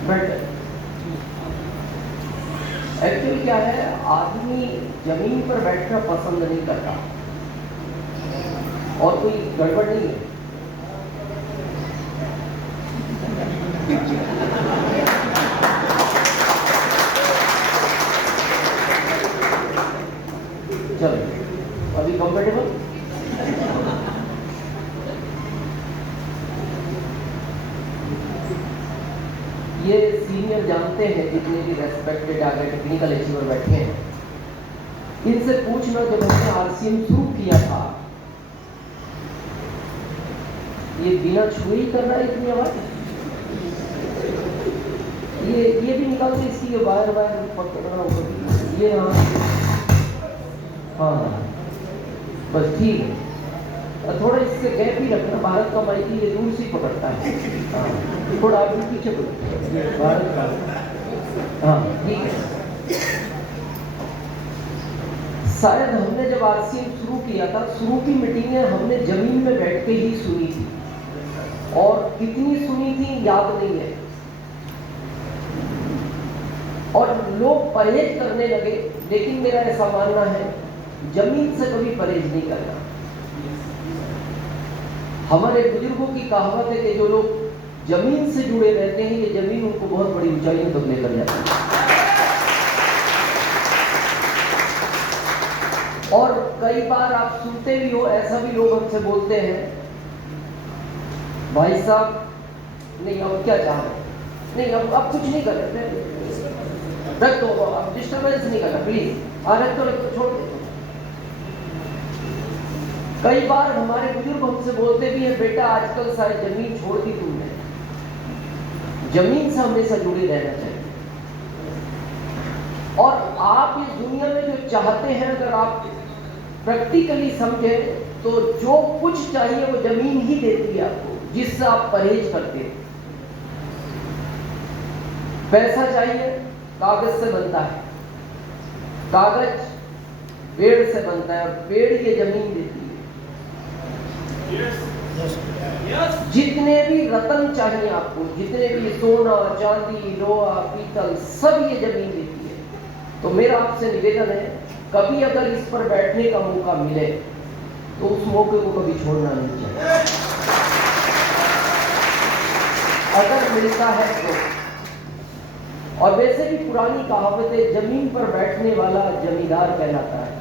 But actually क्या है, आदमी जमीन पर बैठना पसंद नहीं करता और कोई गड़बड़ नहीं है। चलो अभी कंफर्टेबल। ये सीनियर जानते हैं, जितने भी रेस्पेक्टेड आगे टेक्निकल अचीवर बैठे हैं, इनसे पूछना जब हमने आरसीएम शुरू किया था, ये बिना छुए ही कर रहा है इतनी आवाज। ये भी निकालते इसकी वायर पकड़ना होगा ये। हाँ बस ठीक है, थोड़ा इससे गैप ही रखना। भारत का माइक ये दूर से पकड़ता है। हाँ थोड़ा आप पीछे भारत का। हाँ ठीक है। शायद हमने जब आरसीएम शुरू किया था, शुरू की मीटिंगें हमने जमीन में बैठ के ही सुनी थी, और कितनी सुनी थी याद नहीं है। और लोग परहेज करने लगे, लेकिन मेरा ऐसा मानना है जमीन से कभी परहेज नहीं करना। हमारे बुजुर्गों की कहावत है कि जो लोग जमीन से जुड़े रहते हैं, ये जमीन उनको बहुत बड़ी ऊंचाइयों तक लेकर जाती है। और कई बार आप सुनते भी हो, ऐसा भी लोग हमसे बोलते हैं, भाई साहब नहीं अब क्या चाह रहे, नहीं अब कुछ नहीं कर रहे, रख दो, अब डिस्टर्बेंस नहीं करना प्लीज, रख दो छोड़ दो। कई बार हमारे बुजुर्ग हमसे बोलते भी हैं, बेटा आजकल सारी जमीन छोड़ दी तुमने, जमीन से हमेशा जुड़े रहना चाहिए। और आप इस दुनिया में जो चाहते हैं, अगर आप प्रैक्टिकली समझे तो जो कुछ चाहिए वो जमीन ही देती है आपको, जिससे आप परहेज करते हैं। पैसा चाहिए, कागज से बनता है, कागज पेड़ से बनता है, और पेड़ ये जमीन देती है। जितने भी रत्न चाहिए आपको, जितने भी सोना चांदी लोहा पीतल, सब ये जमीन देती है। तो मेरा आपसे निवेदन है, कभी अगर इस पर बैठने का मौका मिले तो उस मौके को कभी छोड़ना नहीं चाहिए, अगर मिलता है तो। और वैसे भी पुरानी कहावत है, जमीन पर बैठने वाला जमींदार कहलाता है।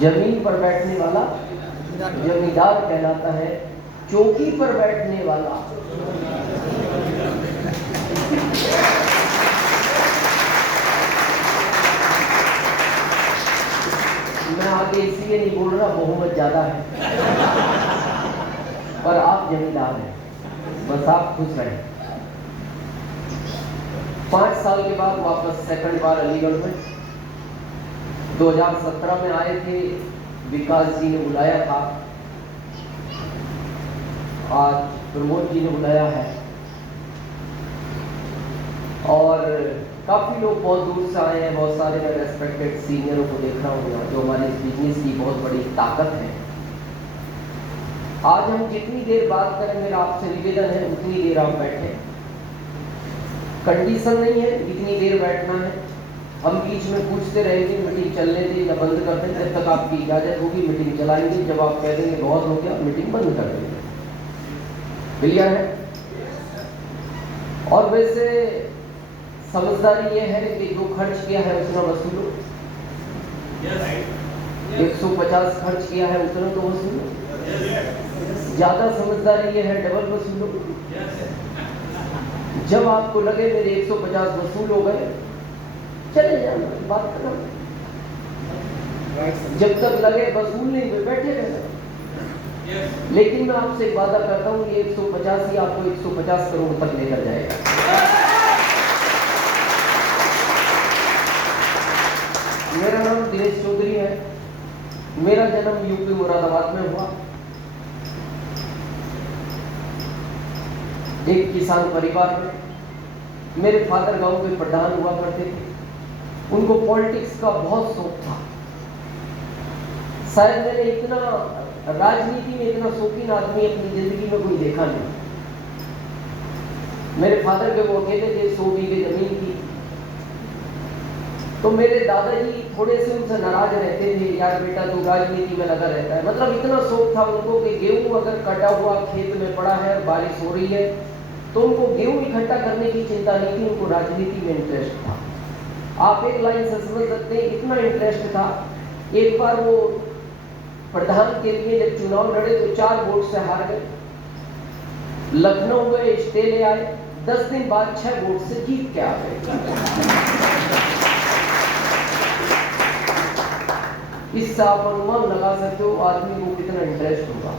जमीन पर बैठने वाला जमींदार कहलाता है, चौकी पर बैठने वाला मैं आगे इसलिए नहीं बोल रहा, बहुमत ज्यादा है, पर आप जमींदार हैं, बस आप खुश रहें। 5 साल के बाद वापस सेकंड बार अलीगढ़ में 2017 में आए थे, विकास जी ने बुलाया था, आज प्रमोद जी ने बुलाया है, और काफ़ी लोग बहुत दूर से आए हैं। बहुत सारे मैं रेस्पेक्टेड सीनियरों को देख रहा हूँ, जो हमारे इस बिजनेस की बहुत बड़ी ताकत है। आज हम जितनी देर बात करें, मेरा आपसे निवेदन है उतनी देर आप बैठे। कंडीशन नहीं है इतनी देर बैठना है, हम बीच में पूछते रहेंगे, मीटिंग चलने दें या बंद कर दें, जब तक आपकी इजाजत होगी मीटिंग चलाएंगे, जब आप कह देंगे बहुत हो गया मीटिंग बंद कर देंगे। क्लियर है? और वैसे समझदारी ये है कि जो खर्च किया है उतना वसूलो। 150 खर्च किया है उतना तो वसूलो। ज्यादा समझदारी ये है डबल वसूलो। जब आपको लगे मेरे 150 वसूल हो गए, चले जाना, बात करो। जब तक लगे वसूल नहीं हुए, बैठे रहना। लेकिन मैं आपसे एक वादा करता हूँ, ये 150 ही आपको 150 करोड़ तक लेकर जाएगा। मेरा नाम दिनेश चौधरी है, मेरा जन्म यूपी मुरादाबाद में हुआ। एक किसान परिवार में, मेरे फादर गांव के प्रधान हुआ करते थे, उनको पॉलिटिक्स का बहुत शौक था। शायद मैंने इतना राजनीति में इतना शौकीन आदमी अपनी जिंदगी में कोई देखा नहीं। मेरे फादर के वो अकेले थे, 100 बीघे जमीन थी। तो मेरे दादाजी थोड़े से उनसे नाराज रहते थे, यार बेटा तू राजनीति में लगा रहता है। मतलब इतना शौक था उनको कि गेहूं अगर कटा हुआ खेत में पड़ा है और बारिश हो रही है तो उनको गेहूं इकट्ठा करने की चिंता नहीं थी, उनको राजनीति में इंटरेस्ट था। आप एक लाइन से समझ सकते हैं, इतना इंटरेस्ट था। एक बार वो प्रधान के लिए जब चुनाव लड़े तो 4 वोट से हार गए। लखनऊ गए, स्टे ले आए, 10 दिन बाद 6 वोट से जीत के आ गए। इससे आप अनुमान लगा सकते हो आदमी को कितना इंटरेस्ट होगा।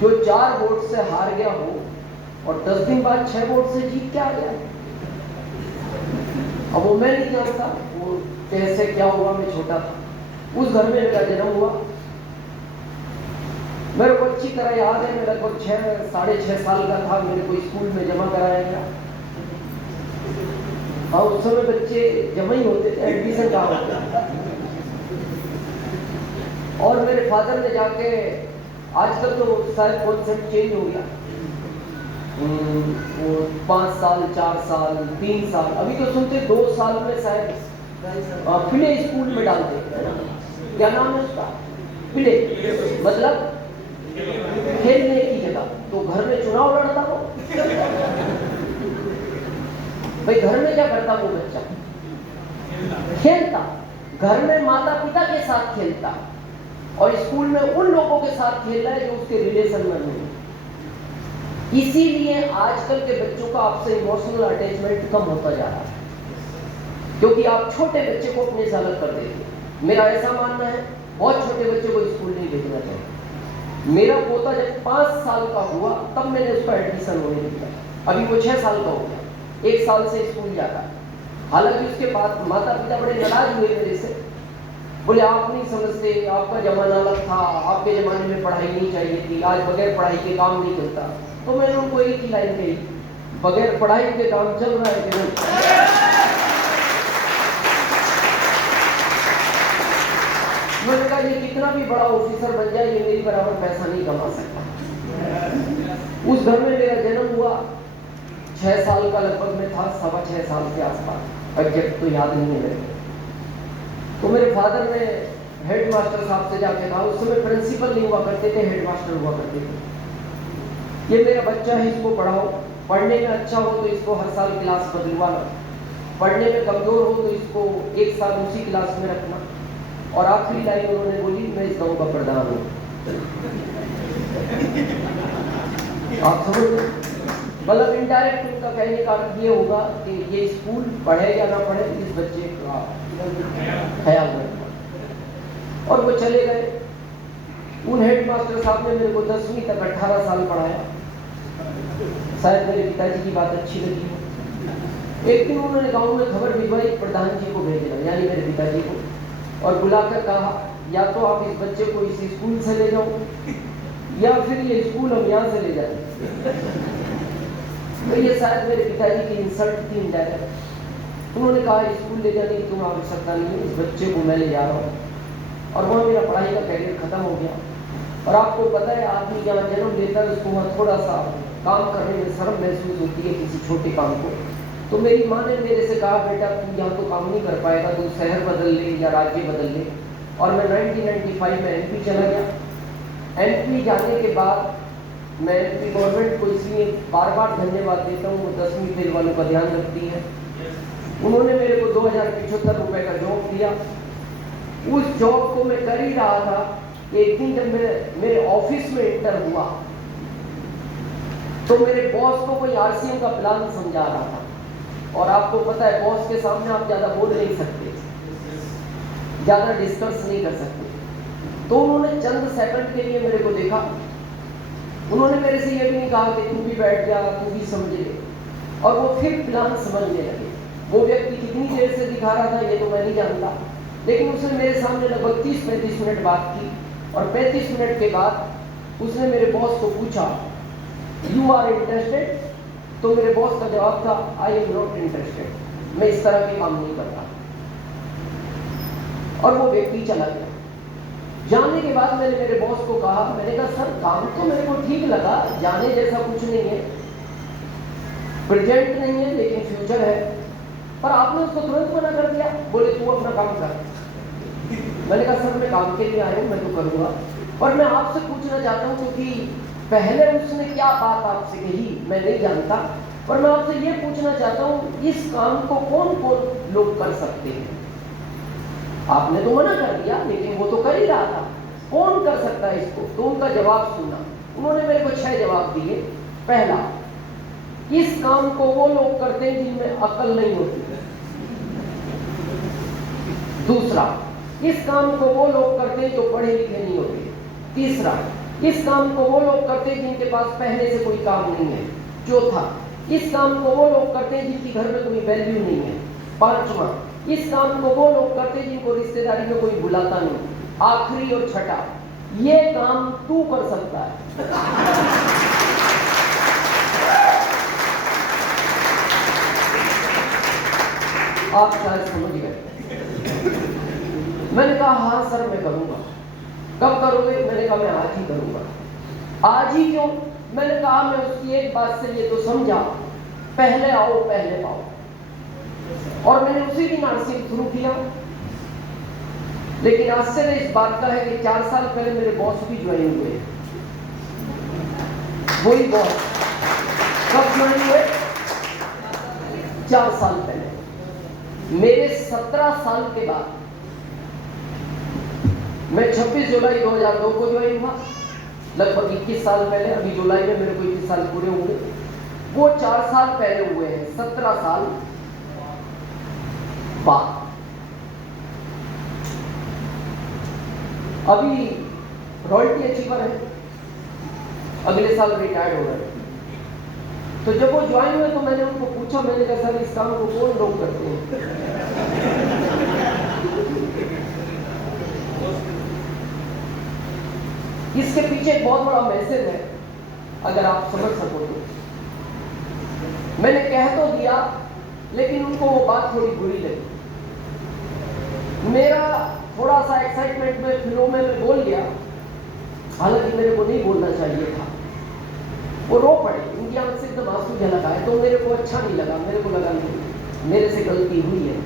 जो 4 वोट से हार गया हो और 10 दिन बाद 6 वोट से जीत के आ गया। अब वो मैं नहीं जानता वो कैसे क्या हुआ, मैं छोटा था। उस घर में मेरा जन्म हुआ। मेरे को अच्छी तरह याद है, मैं लगभग 6-6.5 साल का था, मेरे को स्कूल में जमा कराया गया। और उस समय बच्चे जमा ही होते थे, एडमिशन कहाँ होता। और मेरे फादर ने जाके, आजकल तो शायद कॉन्सेप्ट चेंज हो गया, वो 5 साल 4 साल 3 साल, अभी तो सुनते 2 साल में शायद प्ले स्कूल में डालते हैं ना, क्या नाम है उसका, प्ले, मतलब खेलने की जगह। तो घर में चुनाव लड़ता हो भाई, घर में क्या करता वो बच्चा, खेलता, घर में माता पिता के साथ खेलता और स्कूल में उन लोगों के साथ खेल रहा है जो उसके रिलेशन में नहीं। इसीलिए आजकल के बच्चों का आपसे इमोशनल अटैचमेंट कम होता जा रहा है, क्योंकि आप छोटे बच्चे को अपने से अलग कर देते हैं। मेरा ऐसा मानना है, बहुत छोटे बच्चे को स्कूल नहीं भेजना चाहिए। मेरा पोता जब 5 साल का हुआ तब मैंने उसका एडमिशन होने दिया। अभी वो 6 साल का हो गया, 1 साल से स्कूल जाता है। हालांकि उसके बाद माता पिता बड़े नाराज हुए मेरे से, बोले आप नहीं समझते, आपका जमाना अलग था, आपके जमाने में पढ़ाई नहीं चाहिए थी, आज बगैर पढ़ाई के काम नहीं चलता। तो मैंने उनको एक ही लाइन कही, बगैर पढ़ाई के काम चल रहा है कि नहीं। मैंने कहा ये कितना भी बड़ा ऑफिसर बन जाए, ये मेरी बराबर पैसा नहीं कमा सकता। उस घर में मेरा जन्म हुआ, 6 साल का लगभग मैं था, 6.25 साल के आसपास, एग्जैक्ट तो याद नहीं है मेरे। तो मेरे फादर ने हेड मास्टर साहब से जाके कहा, उस समय प्रिंसिपल नहीं हुआ करते थे, हेड मास्टर हुआ करते थे, ये मेरा बच्चा है, इसको पढ़ाओ, पढ़ने में अच्छा हो तो इसको हर साल क्लास बदलवा लो, पढ़ने में कमजोर हो तो इसको 1 साल उसी क्लास में रखना। और आखिरी लाइन उन्होंने बोली, मैं इस गांव का प्रधान हूँ। आप समझ लो, मतलब इनडायरेक्ट उनका कहने का अर्थ ये होगा कि ये स्कूल पढ़े या ना पढ़े, इस बच्चे का ख्याल रखना। और वो चले गए। उन हेड मास्टर साहब ने मेरे को 10वीं तक 18 साल पढ़ाया। शायद मेरे पिताजी की बात अच्छी लगी। एक दिन उन्होंने गांव में खबर भिजवाई, प्रधान जी को भेजना, यानी मेरे पिताजी को, और बुलाकर कहा, या तो आप इस बच्चे को इस स्कूल से ले जाओ या फिर ये स्कूल हम यहाँ से ले जाए। तो ये शायद मेरे पिताजी की इंसल्ट थी इनडायरेक्ट। उन्होंने कहा स्कूल ले जाने की तुम्हें आवश्यकता नहीं है, इस बच्चे को मैं ले जा रहा हूँ। और वहाँ मेरा पढ़ाई का कैरियर खत्म हो गया। और आपको पता है, आदमी जहाँ जन्म लेता है उसको वहाँ थोड़ा सा काम करने में शर्म महसूस होती है, किसी छोटे काम को। तो मेरी माँ ने मेरे से कहा, बेटा तू यहाँ तो काम नहीं कर पाएगा, तू शहर बदल ले या राज्य बदल ले। और मैं 1995 में MP चला गया। MP जाने के बाद मैं MP गवर्नमेंट को इसलिए बार बार धन्यवाद देता हूँ, वो 10वीं फेल वालों का ध्यान रखती है। उन्होंने मेरे को 2075 रुपये का जॉब दिया। उस जॉब को मैं कर ही रहा था, एक दिन जब मेरे ऑफिस में इंटर हुआ तो मेरे बॉस को कोई RCM का प्लान समझा रहा था। और आपको पता है, बॉस के सामने आप ज़्यादा बोल नहीं सकते, ज़्यादा डिस्कस नहीं कर सकते। तो उन्होंने चंद सेकंड के लिए मेरे को देखा। उन्होंने मेरे से ये भी नहीं कहा कि तू भी बैठ जा, तू भी समझे, और वो फिर प्लान समझने लगे। वो व्यक्ति कितनी देर से दिखा रहा था ये तो मैं नहीं जानता, लेकिन उसने मेरे सामने लगभग 30-35 मिनट बात की। और 35 मिनट के बाद उसने मेरे बॉस को पूछा, यू आर इंटरेस्टेड? तो मेरे बॉस का जवाब था, आई एम नॉट इंटरेस्टेड, मैं इस तरह के काम नहीं करता। और वो व्यक्ति चला गया। जाने के बाद मैंने मेरे बॉस को कहा, मैंने कहा सर काम तो मेरे को ठीक लगा, जाने जैसा कुछ नहीं है, प्रेजेंट नहीं है लेकिन फ्यूचर है, पर आपने उसको तुरंत मना कर दिया। बोले तू अपना काम कर। मैंने कहा सर मैं काम के लिए आया हूँ, मैं तो करूँगा, पर मैं आपसे पूछना चाहता हूँ क्योंकि पहले उसने क्या बात आपसे कही मैं नहीं जानता, पर मैं आपसे ये पूछना चाहता हूँ इस काम को कौन कौन लोग कर सकते हैं? आपने तो मना कर दिया लेकिन वो तो कर ही रहा था, कौन कर सकता है इसको? तो उनका जवाब सुना। उन्होंने मेरे को 6 जवाब दिए। पहला, इस काम को वो लोग करते हैं जिनमें अकल नहीं होती। दूसरा, इस काम को वो लोग करते हैं जो पढ़े लिखे नहीं होते। तीसरा, इस काम को वो लोग करते हैं जिनके पास पहले से कोई काम नहीं है। चौथा, इस काम को वो लोग करते हैं जिनकी घर में कोई वैल्यू नहीं है। पांचवा, इस काम को वो लोग करते हैं जिनको रिश्तेदारी में कोई बुलाता नहीं। आखिरी और छठा, ये काम तू कर सकता है। आप शायद समझ गए। मैंने कहा हाँ सर मैं करूंगा। कब करोगे? मैंने कहा मैं आज ही करूंगा। आज ही क्यों? मैंने कहा मैं उसकी एक बात से ये तो समझा, पहले आओ पहले पाओ। और मैंने उसी दिन नर्सिंग शुरू किया। लेकिन आश्चर्य इस बात का है कि 4 साल पहले मेरे बॉस भी ज्वाइन हुए। वही बॉस कब ज्वाइन हुए? 4 साल पहले। मेरे 17 साल के बाद मैं 26 जुलाई 2002 को ज्वाइन हुआ, लगभग 21 साल पहले। अभी जुलाई में मेरे को 21 साल पूरे होंगे। वो 4 साल पहले हुए हैं, 17 साल बाद। अभी रॉयल्टी अचीवर है, अगले साल रिटायर्ड हो रहे हैं। तो जब वो ज्वाइन हुए तो मैंने उनको पूछा, मैंने कहा सर इस काम को कौन लोग करते हैं? इसके पीछे एक बहुत बड़ा मैसेज है, अगर आप समझ सको तो। मैंने कह तो दिया लेकिन उनको वो बात थोड़ी बुरी लगी। मेरा थोड़ा सा एक्साइटमेंट में फ्लो में मैं बोल गया, हालांकि मेरे को नहीं बोलना चाहिए था। वो रो पड़े, उनकी आंख से एकदम आंसू झलक आए। तो मेरे को अच्छा नहीं लगा, मेरे को लगा नहीं मेरे से गलती हुई है।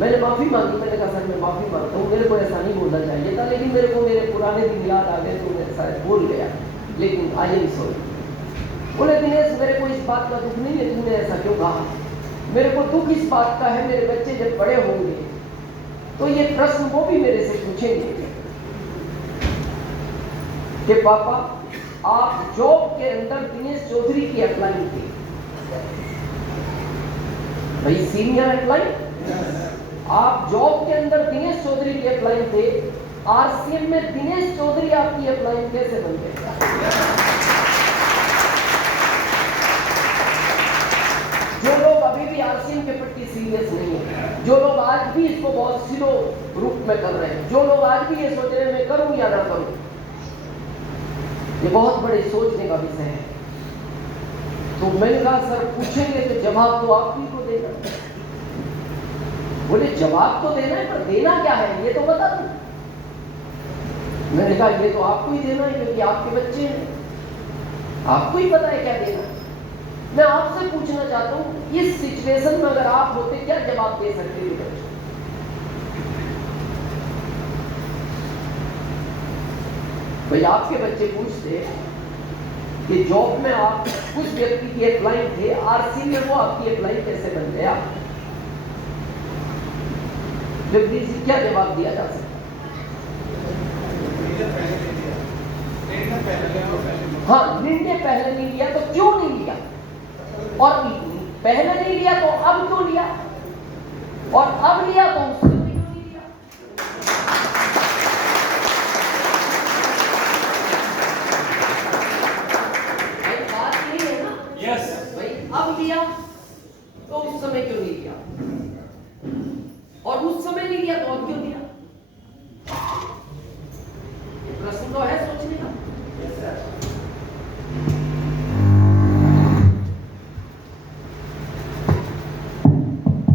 मैंने माफ़ी मांगी। मैंने कहा सर मैं माफ़ी मांगता हूँ, मेरे को ऐसा नहीं बोलना चाहिए था, लेकिन मेरे को मेरे पुराने दिन याद आ गए तो मैं शायद बोल गया, लेकिन आई एम सॉरी। बोले दिनेश मेरे को इस बात का दुख नहीं है तूने ऐसा क्यों कहा। मेरे को दुख इस बात का है, मेरे बच्चे जब बड़े होंगे तो ये प्रश्न वो भी मेरे से पूछेंगे कि पापा आप जॉब के अंदर दिनेश चौधरी की अप्लाई थी, भाई सीनियर अप्लाई। आप जॉब के अंदर दिनेश चौधरी की अप्लाई थे, आरसीएम में दिनेश चौधरी आपकी अप्लाई कैसे बन गए? जो लोग अभी भी आरसीएम के प्रति सीरियस नहीं है, जो लोग आज भी इसको बहुत स्लो रूप में कर रहे हैं, जो लोग आज भी ये सोच रहे हैं मैं करूं या ना करूं, ये बहुत बड़े सोचने का विषय है। तो मैंने कहा सर पूछेंगे तो जवाब तो आप ही को देना। बोले जवाब तो देना है पर देना क्या है ये तो बता दो। मैंने कहा ये तो आपको ही देना है क्योंकि आपके बच्चे हैं, आपको ही पता है क्या देना है। मैं आपसे पूछना चाहता हूं इस सिचुएशन में अगर आप होते क्या जवाब दे सकते थे? भाई आपके बच्चे पूछते कि जॉब में आप उस व्यक्ति की अप्लाई थे, आरसी में वो आपकी अप्लाई कैसे बन गया? क्या जवाब दिया जा सकता? हाँ, निर्णय पहले नहीं लिया तो क्यों नहीं लिया, और पहले नहीं लिया तो अब क्यों लिया, और अब लिया तो उससे क्यों नहीं लिया? बात यही है ना। यस भाई, अब लिया तो उस समय क्यों नहीं लिया, और उस समय नहीं लिया तो अब क्यों लिया? प्रश्न तो है सोचने का।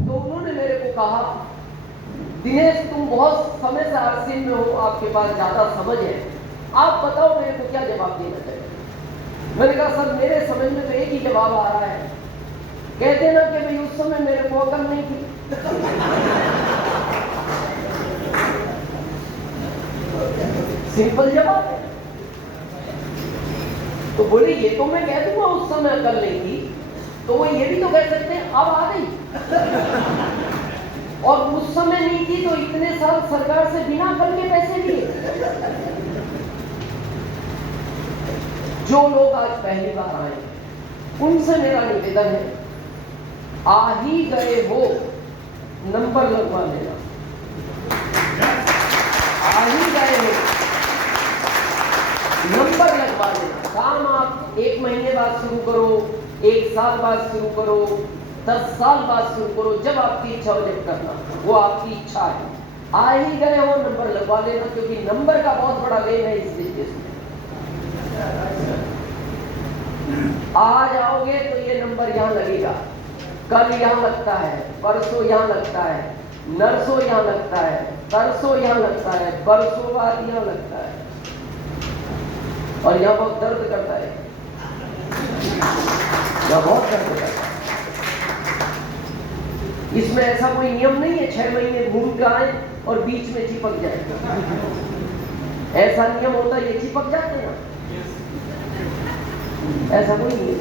तो उन्होंने मेरे को कहा दिनेश तुम बहुत समय से आरसीएम में हो, आपके पास ज्यादा समझ है, आप बताओ मेरे को क्या जवाब देना चाहिए। मैंने कहा सर मेरे समझ में तो एक ही जवाब आ रहा है कहते ना कि भाई उस समय मेरे को अकल नहीं थी। सिंपल जवाब है। तो बोले ये तो मैं कह दूंगा उस समय अकल नहीं थी, तो वो ये भी तो कह सकते हैं अब आ गई। और उस समय नहीं थी तो इतने साल सरकार से बिना अकल के पैसे लिए। जो लोग आज पहली बार आए उनसे मेरा निवेदन है, आ ही गए हो नंबर लगवा लेना। आ ही गए हो नंबर लगवा लेना। काम आप 1 महीने बाद शुरू करो, 1 साल बाद शुरू करो, 10 साल बाद शुरू करो, जब आपकी इच्छा हो जब करना, वो आपकी इच्छा है। आ ही गए हो नंबर लगवा लेना, क्योंकि नंबर का बहुत बड़ा लेन है इस बिजनेस में। आ जाओगे तो ये नंबर यहां लगेगा, कल यहां लगता है, परसों यहां लगता है, नरसों यहां लगता है, तरसों यहां लगता है, बरसों बाद यहां लगता है, और यहां बहुत दर्द करता है, यहां बहुत दर्द करता है। इसमें ऐसा कोई नियम नहीं है 6 महीने घूम के आए और बीच में चिपक जाए। ऐसा नियम होता है ये चिपक जाते हैं, ऐसा कोई नहीं है।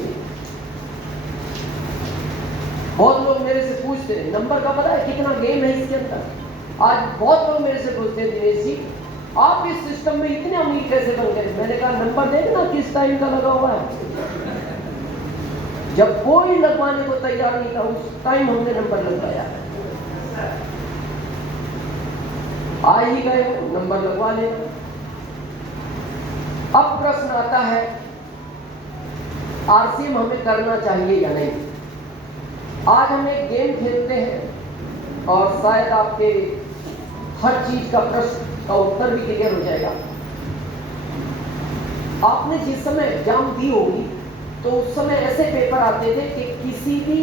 बहुत लोग मेरे से पूछते हैं नंबर का पता है कितना गेम है इसके अंदर। आज बहुत लोग मेरे से पूछते हैं दिनेश जी आप इस सिस्टम में इतने अमीर कैसे बन गए। मैंने कहा नंबर देखना किस टाइम का लगा हुआ है। जब कोई लगवाने को तैयार नहीं था उस टाइम हमने नंबर लगवाया। आ ही गए नंबर लगवा लेना। अब प्रश्न आता है आरसीएम हमें करना चाहिए या नहीं। आज हम एक गेम खेलते हैं और शायद आपके हर चीज का प्रश्न का उत्तर भी क्लियर हो जाएगा। आपने जिस समय एग्जाम दी होगी तो उस समय ऐसे पेपर आते थे कि किसी भी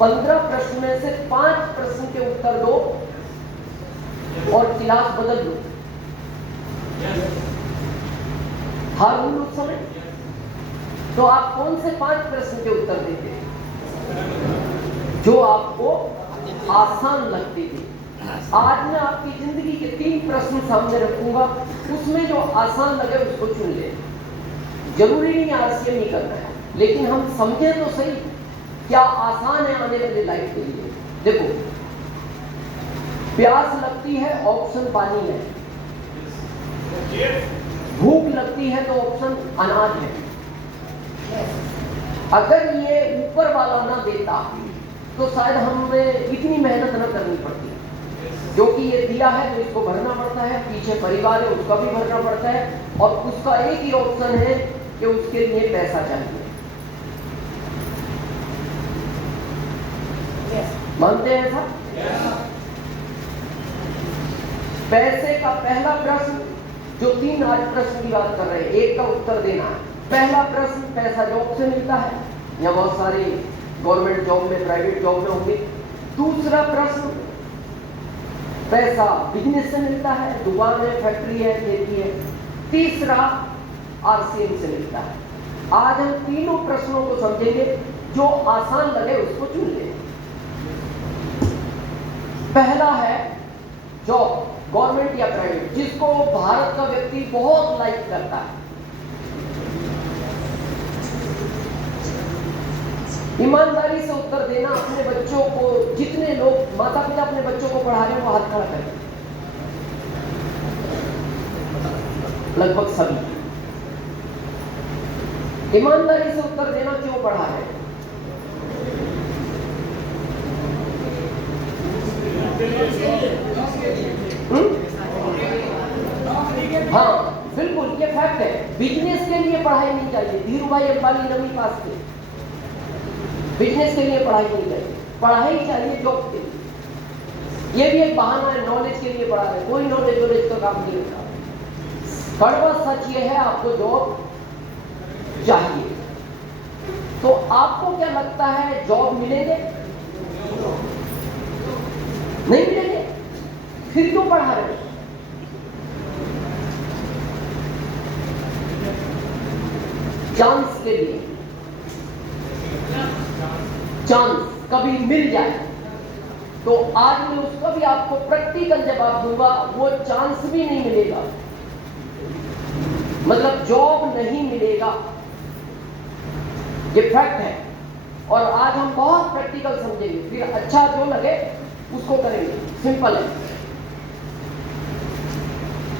15 प्रश्न में से 5 प्रश्न के उत्तर दो और क्लास बदल दो। हर रूल उस समय। तो आप कौन से 5 प्रश्न के उत्तर देते जो आपको आसान लगते थे। आज मैं आपकी जिंदगी के 3 प्रश्न सामने रखूंगा, उसमें जो आसान लगे उसको चुन ले। जरूरी नहीं आरसीएम नहीं करना है, लेकिन हम समझे तो सही क्या आसान है आने वाली लाइफ के लिए। देखो प्यास लगती है ऑप्शन पानी है, भूख लगती है तो ऑप्शन अनाज है। अगर ये ऊपर वाला ना देता तो शायद हमें इतनी मेहनत न करनी पड़ती। जो कि ये दिया है तो इसको भरना पड़ता है, पीछे परिवार है उसका भी भरना पड़ता है, और उसका एक ही ऑप्शन है कि उसके लिए पैसा चाहिए। मानते हैं ऐसा? पैसे का पहला प्रश्न जो 3 आज प्रश्न की बात कर रहे हैं, एक का उत्तर देना है। पहला प्रश्न पैसा जॉब से मिलता है, या बहुत सारे गवर्नमेंट जॉब में प्राइवेट जॉब में होंगे। दूसरा प्रश्न पैसा बिजनेस से मिलता है, दुकान है, फैक्ट्री है, खेती है। तीसरा आरसीएम से मिलता है। आज हम तीनों प्रश्नों को समझेंगे, जो आसान लगे उसको चुन ले। पहला है जॉब, गवर्नमेंट या प्राइवेट, जिसको भारत का व्यक्ति बहुत लाइक करता है। ईमानदारी से उत्तर देना। अपने बच्चों को, जितने लोग माता पिता अपने बच्चों को पढ़ा रहे हैं वो हाथ खड़ा करें, लगभग सभी। ईमानदारी से उत्तर देना, क्यों पढ़ा है। हाँ बिल्कुल, ये फैक्ट है। बिजनेस के लिए पढ़ाई नहीं चाहिए। धीरू भाई अंबानी नवी पास थे, बिजनेस के लिए पढ़ाई नहीं चाहिए, पढ़ाई चाहिए जॉब के लिए। ये भी एक बहाना है, नॉलेज के लिए पढ़ा रहे, कोई नॉलेज का काम नहीं होता। कड़वा सच ये है आपको जॉब चाहिए। तो आपको क्या लगता है जॉब मिलेंगे? नहीं मिलेंगे, फिर क्यों पढ़ा रहे हो? चांस के लिए। चांस कभी मिल जाए, तो आज मैं उसका भी आपको प्रैक्टिकल जवाब दूंगा, वो चांस भी नहीं मिलेगा, मतलब जॉब नहीं मिलेगा, ये फैक्ट है। और आज हम बहुत प्रैक्टिकल समझेंगे, फिर अच्छा जो लगे उसको करेंगे, सिंपल है।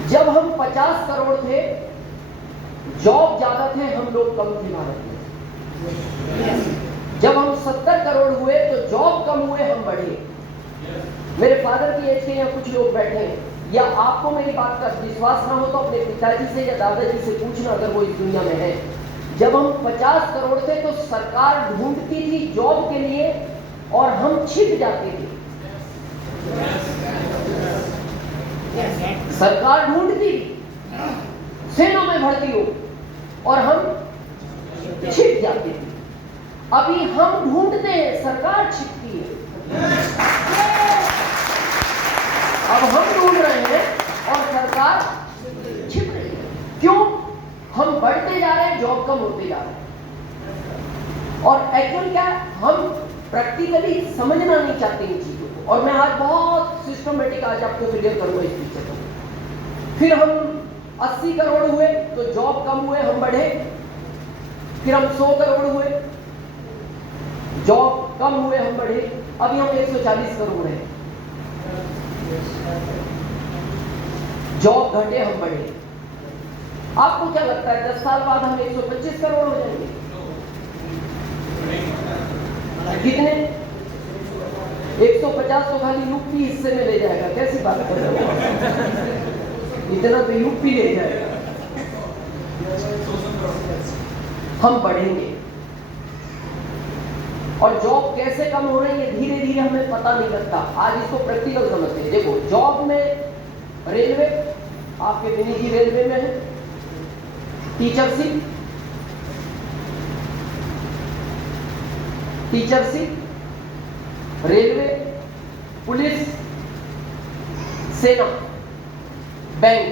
जब हम 50 करोड़ थे, जॉब ज्यादा थे, हम लोग कम थे भारत में। जब हम 70 करोड़ हुए तो जॉब कम हुए, हम बढ़े। मेरे फादर की एज के यहाँ कुछ लोग बैठे हैं, या आपको मेरी बात का विश्वास ना हो तो अपने पिताजी से या दादाजी से पूछना, अगर वो इस दुनिया में है। जब हम 50 करोड़ थे तो सरकार ढूंढती थी जॉब के लिए और हम छिप जाते थे। सरकार ढूंढती, सेना में भर्ती हो, और हम छिप जाते थे। अभी हम ढूंढते हैं, सरकार छिपती है। अब हम ढूंढ रहे हैं और सरकार छिप रही है। क्यों? हम बढ़ते जा रहे हैं, जॉब कम होते जा रहे हैं। और एक्चुअल क्या, हम प्रैक्टिकली समझना नहीं चाहते इन चीजों को। और मैं आज बहुत सिस्टमेटिक आज आपको क्लियर करूंगा इस पिक्चर को। फिर हम 80 करोड़ हुए तो जॉब कम हुए, हम बढ़े। फिर हम 100 करोड़ हुए, जॉब कम हुए, हम बढ़े। अभी हम 140 करोड़ हैं, जॉब घटे, हम बढ़े। आपको क्या लगता है 10 साल बाद हम 125 करोड़ हो जाएंगे? कितने? 150 तो खाली यूपी हिस्से में ले जाएगा। कैसी बात कर रहे हो? इतना तो यूपी ले जाएगा। हम बढ़ेंगे। और जॉब कैसे कम हो रही है धीरे धीरे हमें पता नहीं लगता। आज इसको प्रैक्टिकल समझते हैं। देखो, जॉब में रेलवे, आपके मिनी जी रेलवे में है, टीचरशिप, रेलवे, पुलिस, सेना, बैंक,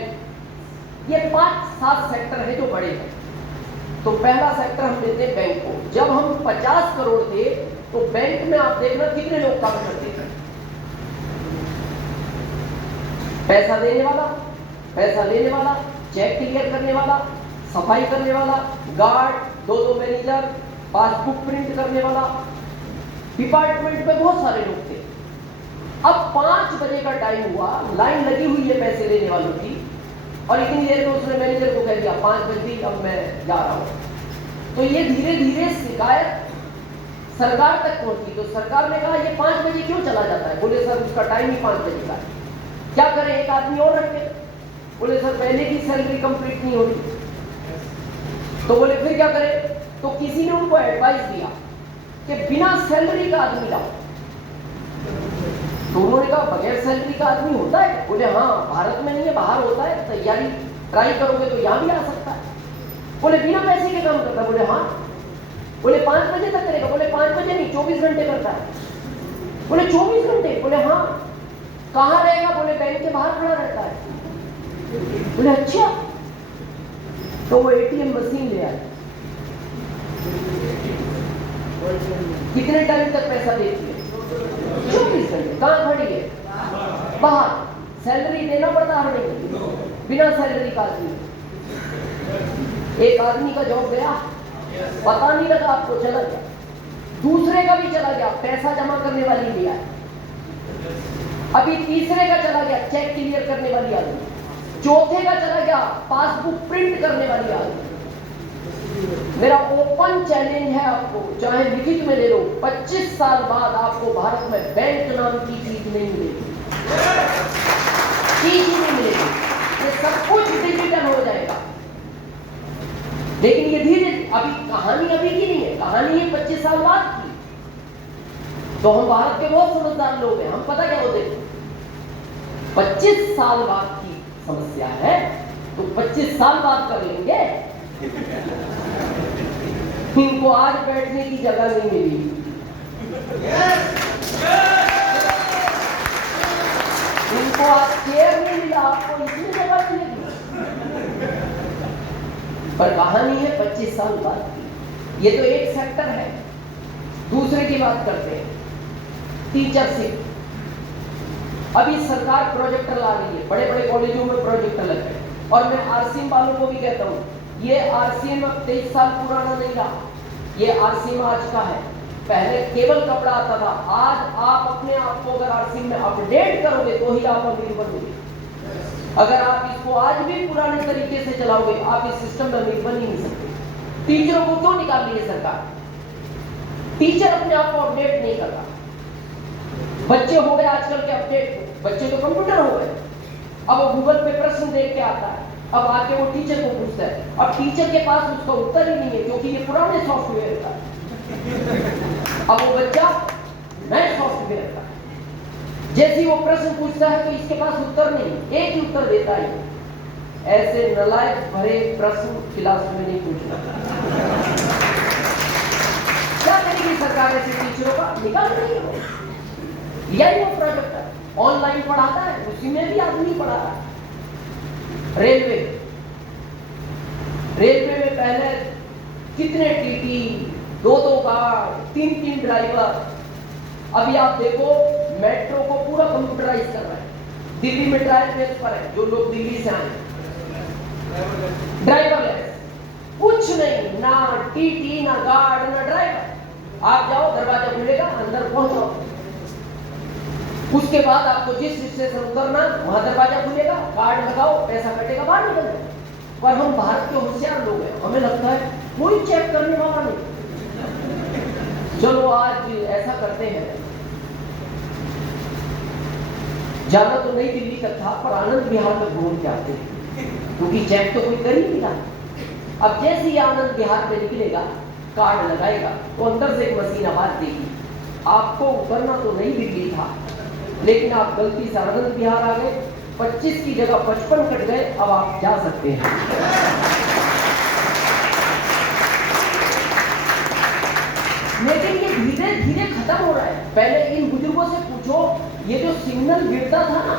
ये 5-7 सेक्टर है जो बड़े हैं। तो पहला सेक्टर हम लेते हैं बैंक को। जब हम 50 करोड़ थे तो बैंक में आप देखना कितने लोग काम करते थे। पैसा देने वाला, पैसा लेने वाला, चेक क्लियर करने वाला, सफाई करने वाला, गार्ड, 2 मैनेजर, पासबुक प्रिंट करने वाला, डिपार्टमेंट में बहुत सारे लोग थे। अब 5 बजे का टाइम हुआ, लाइन लगी हुई है पैसे लेने वालों की, और इतनी देर में उसने मैनेजर को कह दिया 5 बजे अब मैं जा रहा हूं। तो ये धीरे धीरे शिकायत सरकार तक पहुंची। तो सरकार ने कहा ये 5 बजे क्यों चला जाता है? बोले सर उसका टाइम ही 5 बजे का है। क्या करें, एक आदमी और रखे? बोले सर पहले की सैलरी कंप्लीट नहीं हो रही। तो बोले फिर क्या करें? तो किसी ने उनको एडवाइस दिया कि बिना सैलरी का आदमी लाओ। तो उन्होंने कहा बगैर सैलरी का आदमी होता है? बोले हाँ, भारत में नहीं है, बाहर होता है, तैयारी ट्राई करोगे तो यहां भी आ सकता है। बोले बिना पैसे के काम करता? बोले हाँ। बोले 5 बजे तक करेगा? बोले 5 बजे नहीं, 24 घंटे करता है। बोले 24 घंटे? बोले हाँ। कहाँ रहेगा? बोले बैंक के बाहर खड़ा रहता है। बोले अच्छा। तो वो एटीएम मशीन ले आए। कितने टाइम तक पैसा देती है? 24 घंटे। कहाँ खड़ी है? बाहर। सैलरी देना पड़ता है नहीं? बिना सैलरी का आदमी। एक आदमी का जॉब गया, पता नहीं लगा, आपको चला गया। दूसरे का भी चला गया, पैसा जमा करने वाली भी आई। अभी तीसरे का चला गया, चेक क्लियर करने वाली आदमी। चौथे का चला गया, पासबुक प्रिंट करने वाली आदमी। मेरा ओपन चैलेंज है आपको, चाहे लिखित में ले लो, 25 साल बाद आपको भारत में बैंक नाम की चीज नहीं मिलेगी। चीज ही नहीं मिलेगी। ये सब कुछ डिजिटल हो जाएगा। लेकिन ये धीरे, अभी कहानी अभी की नहीं है, कहानी है 25 साल बाद की। तो हम भारत के बहुत समझदार लोग हैं, हम पता क्या होते हैं, 25 साल बाद की समस्या है तो 25 साल बाद कर लेंगे। इनको आज बैठने की जगह नहीं मिली। इनको आज चेयर नहीं मिला, आपको इसमें जगह मिलेगी। पर कहानी है 25 साल बाद की। ये तो एक सेक्टर है। दूसरे की की बात करते हैं, टीचरशिप। अभी सरकार प्रोजेक्टर ला रही है, बड़े बड़े कॉलेजों में प्रोजेक्टर लग गए। और मैं आरसीएम वालों को भी कहता हूँ, ये आरसीएम अब 23 साल पुराना नहीं रहा, ये आरसीएम आज का है। पहले केवल कपड़ा आता था, आज आप अपने आप को अगर आरसीएम में अपडेट करोगे तो ही आप अमीर बनोगे। अगर आप इसको आज भी पुराने तरीके से चलाओगे, आप इस सिस्टम में अमीर बन ही नहीं सकते। टीचरों को क्यों निकाल रही है सरकार? टीचर अपने आप को अपडेट नहीं कर रहा। बच्चे हो गए आजकल के अपडेट, बच्चे तो कंप्यूटर हो गए। अब वो गूगल पे प्रश्न देख के आता है, अब आके वो टीचर को पूछता है। अब टीचर के पास उसका उत्तर ही नहीं है, क्योंकि ये पुराने सॉफ्टवेयर का है। अब वो बच्चा नए सॉफ्टवेयर का है। जैसे वो प्रश्न पूछता है तो इसके पास उत्तर नहीं, एक ही उत्तर देता है। ऐसे नालायक भरे प्रश्न क्लास में नहीं पूछना। क्या करेगी सरकार ऐसे टीचरों का? निकाल रही है। यही वो प्रोजेक्ट ऑनलाइन पढ़ाता है, उसी में भी आदमी पढ़ा रहा है। रेलवे में पहले कितने टीटी, 2-2 गार्ड, 3-3 ड्राइवर। अभी आप देखो मेट्रो को पूरा कंप्यूटराइज कर रहा है। दिल्ली में ट्रायल बेस पर है, जो लोग दिल्ली से आए ड्राइवरलेस, कुछ नहीं, ना टीटी, ना गार्ड, ना ड्राइवर। आप जाओ, दरवाजा खुलेगा, अंदर पहुंचो। उसके बाद आपको जिस स्टेशन उतरना वहां दरवाजा खुलेगा, कार्ड लगाओ, पैसा कटेगा, बाहर निकल जाओ। पर हम भारत के होशियार लोग हैं, हमें लगता है कोई चेक करने वाला नहीं। चलो आज ऐसा करते हैं, जाना तो नई दिल्ली तक था, पर आनंद विहार तक घूम के आते हैं, क्योंकि चेक तो कोई कर ही नहीं रहा। अब जैसे ही आनंद विहार पे निकलेगा, कार्ड लगाएगा, तो अंदर से एक मशीन आवाज देगी, आपको उतरना तो नई दिल्ली था, लेकिन आप गलती से आनंद विहार आ गए, 25 की जगह 55 कट गए, अब आप जा सकते हैं। लेकिन ये धीरे धीरे खत्म हो रहा है। पहले इन बुजुर्गों से पूछो, ये जो सिग्नल गिरता था ना,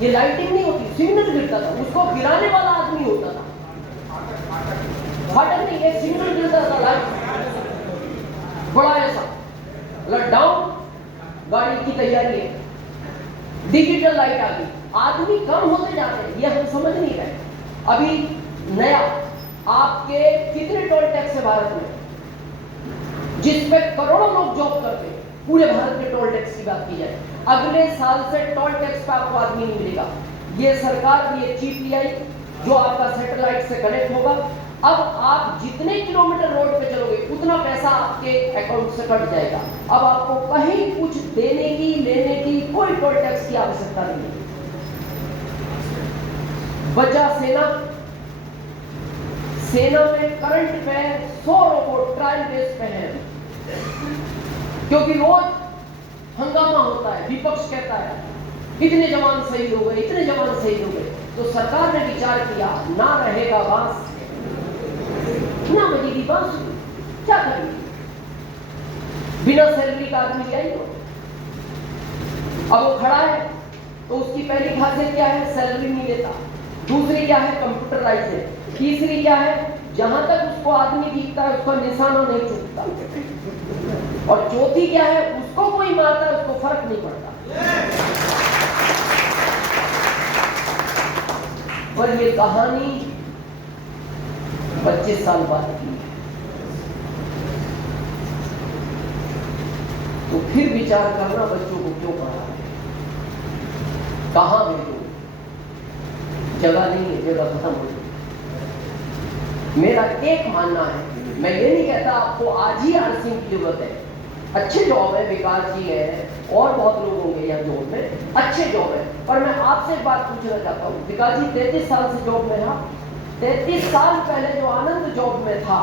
ये लाइटिंग नहीं होती, सिग्नल गिरता था, उसको गिराने वाला आदमी होता था। फाटक नहीं, एक सिग्नल गिरता था, लाइट बड़ा ऐसा लॉकडाउन, गाड़ी की तैयारी है, डिजिटल लाइट आ गई, आदमी कम होते जा रहे हैं, ये हम समझ नहीं रहे। अभी नया आपके कितने टोल टैक्स है भारत में, जिसपे करोड़ों लोग जॉब करते हैं, पूरे भारत में टोल टैक्स की बात की जाए, अगले साल से टोल टैक्स पे आपको आदमी नहीं मिलेगा। ये सरकार की ये GPI जो आपका सैटेलाइट से कनेक्ट होगा, अब आप जितने किलोमीटर रोड पे चलोगे उतना पैसा आपके अकाउंट से कट जाएगा। अब आपको कहीं कुछ देने की, लेने की, कोई टोल टैक्स की आवश्यकता नहीं है। बचा सेना में करंट पे 100 रोबोट ट्रायल बेस पे हैं, क्योंकि रोज हंगामा होता है, विपक्ष कहता है इतने जवान शहीद हो गए, इतने जवान शहीद हो गए। तो सरकार ने विचार किया, ना रहेगा बांस ना बजेगी बांसुरी, क्या करेंगे? बिना सैलरी का आदमी क्या ही हो। अब वो खड़ा है तो उसकी पहली खासियत क्या है? सैलरी नहीं लेता। दूसरी क्या है? कंप्यूटराइज है। तीसरी क्या है? जहां तक उसको आदमी दिखता है उसका निशाना नहीं चूकता। और चौथी क्या है? उसको कोई मारता है उसको फर्क नहीं पड़ता। पर ये कहानी 25 साल बाद की है। तो फिर विचार करना, बच्चों को क्यों पढ़ा है, कहां भेजो? जगह नहीं है, जगह खत्म हो गई। मेरा एक मानना है, मैं ये नहीं कहता आपको आज ही आरसीएम की जरूरत है, अच्छे जॉब है, विकास जी है और बहुत लोग होंगे यहाँ जॉब में, अच्छे जॉब है। पर मैं आपसे एक बात पूछना चाहता हूँ, विकास जी 33 साल से जॉब में है, 33 साल पहले जो आनंद जॉब में था,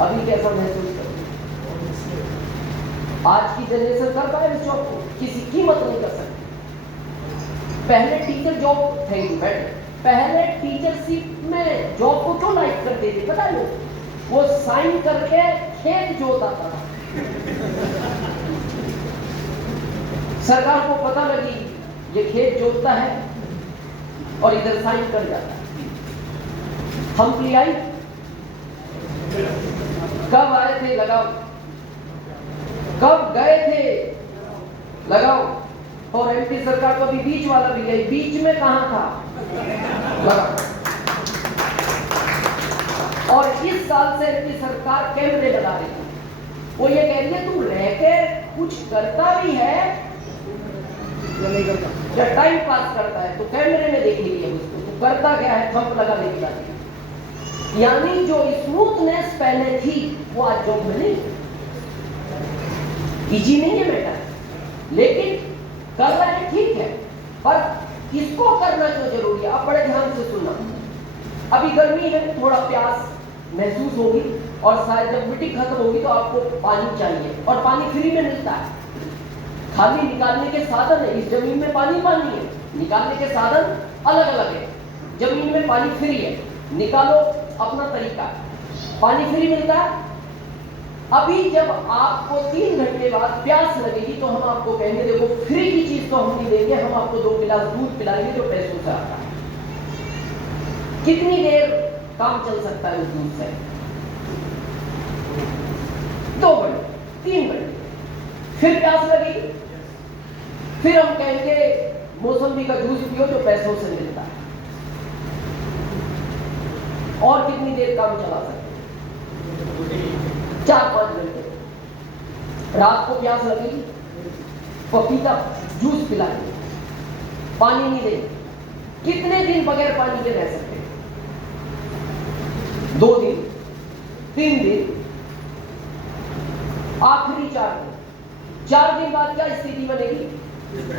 अभी कैसा महसूस करते? आज की जनरेशन कर पाए इस जॉब को? किसी कीमत नहीं कर सकती। पहले teacher job, thank you madam, पहले टीचरशिप में जॉब को क्यों लाइक करते थे पता लो? वो साइन करके खेत जोत आता था। सरकार को पता लगी ये खेत जोतता है और इधर साइन कर जाता है। हम आई कब आए थे? लगा लगाओ। कब गए थे? लगाओ। और एमपी सरकार तो अभी बीच वाला भी है, बीच में कहां था? लगाओ। और इस साल से एमपी सरकार कैमरे लगा रही है। वो ये कह रही है तू रह के कुछ करता भी है या नहीं करता? जब टाइम पास करता है तो कैमरे में देख लीजिए उसको, तो करता क्या है, थंप लगा देगी। यानी जो स्मूथनेस पहले थी वो आज जॉब में नहीं। इजी नहीं है बेटा, लेकिन कर रहे हैं, ठीक है, पर किसको करना क्यों जरूरी है? आप बड़े ध्यान से सुनना। अभी गर्मी है, थोड़ा प्यास महसूस होगी, और शायद जब मीटिंग खत्म होगी तो आपको पानी चाहिए, और पानी फ्री में मिलता है। खाली निकालने के साधन है, इस जमीन में पानी पानी है, निकालने के साधन अलग अलग है। जमीन में पानी फ्री है, निकालो अपना तरीका, पानी फ्री मिलता है। अभी जब आपको 3 घंटे बाद प्यास लगेगी तो हम आपको कहेंगे देखो फ्री की चीज तो हम नहीं देंगे, हम आपको 2 गिलास दूध पिलाएंगे जो पैसों से आता है। कितनी देर काम चल सकता है उस दूध से? 2 घंटे, 3 घंटे, फिर प्यास लगेगी, फिर हम कहेंगे मौसम्बी का जूस पियो जो पैसों से मिलता है। और कितनी देर काम चला सकते? 4-5 घंटे। रात को प्यास लगेगी, पपीता जूस पिलाएंगे, पानी नहीं देंगे। कितने दिन बगैर पानी के रह सकते? 2 दिन, 3 दिन, आखिरी 4 दिन। 4 दिन बाद क्या स्थिति बनेगी?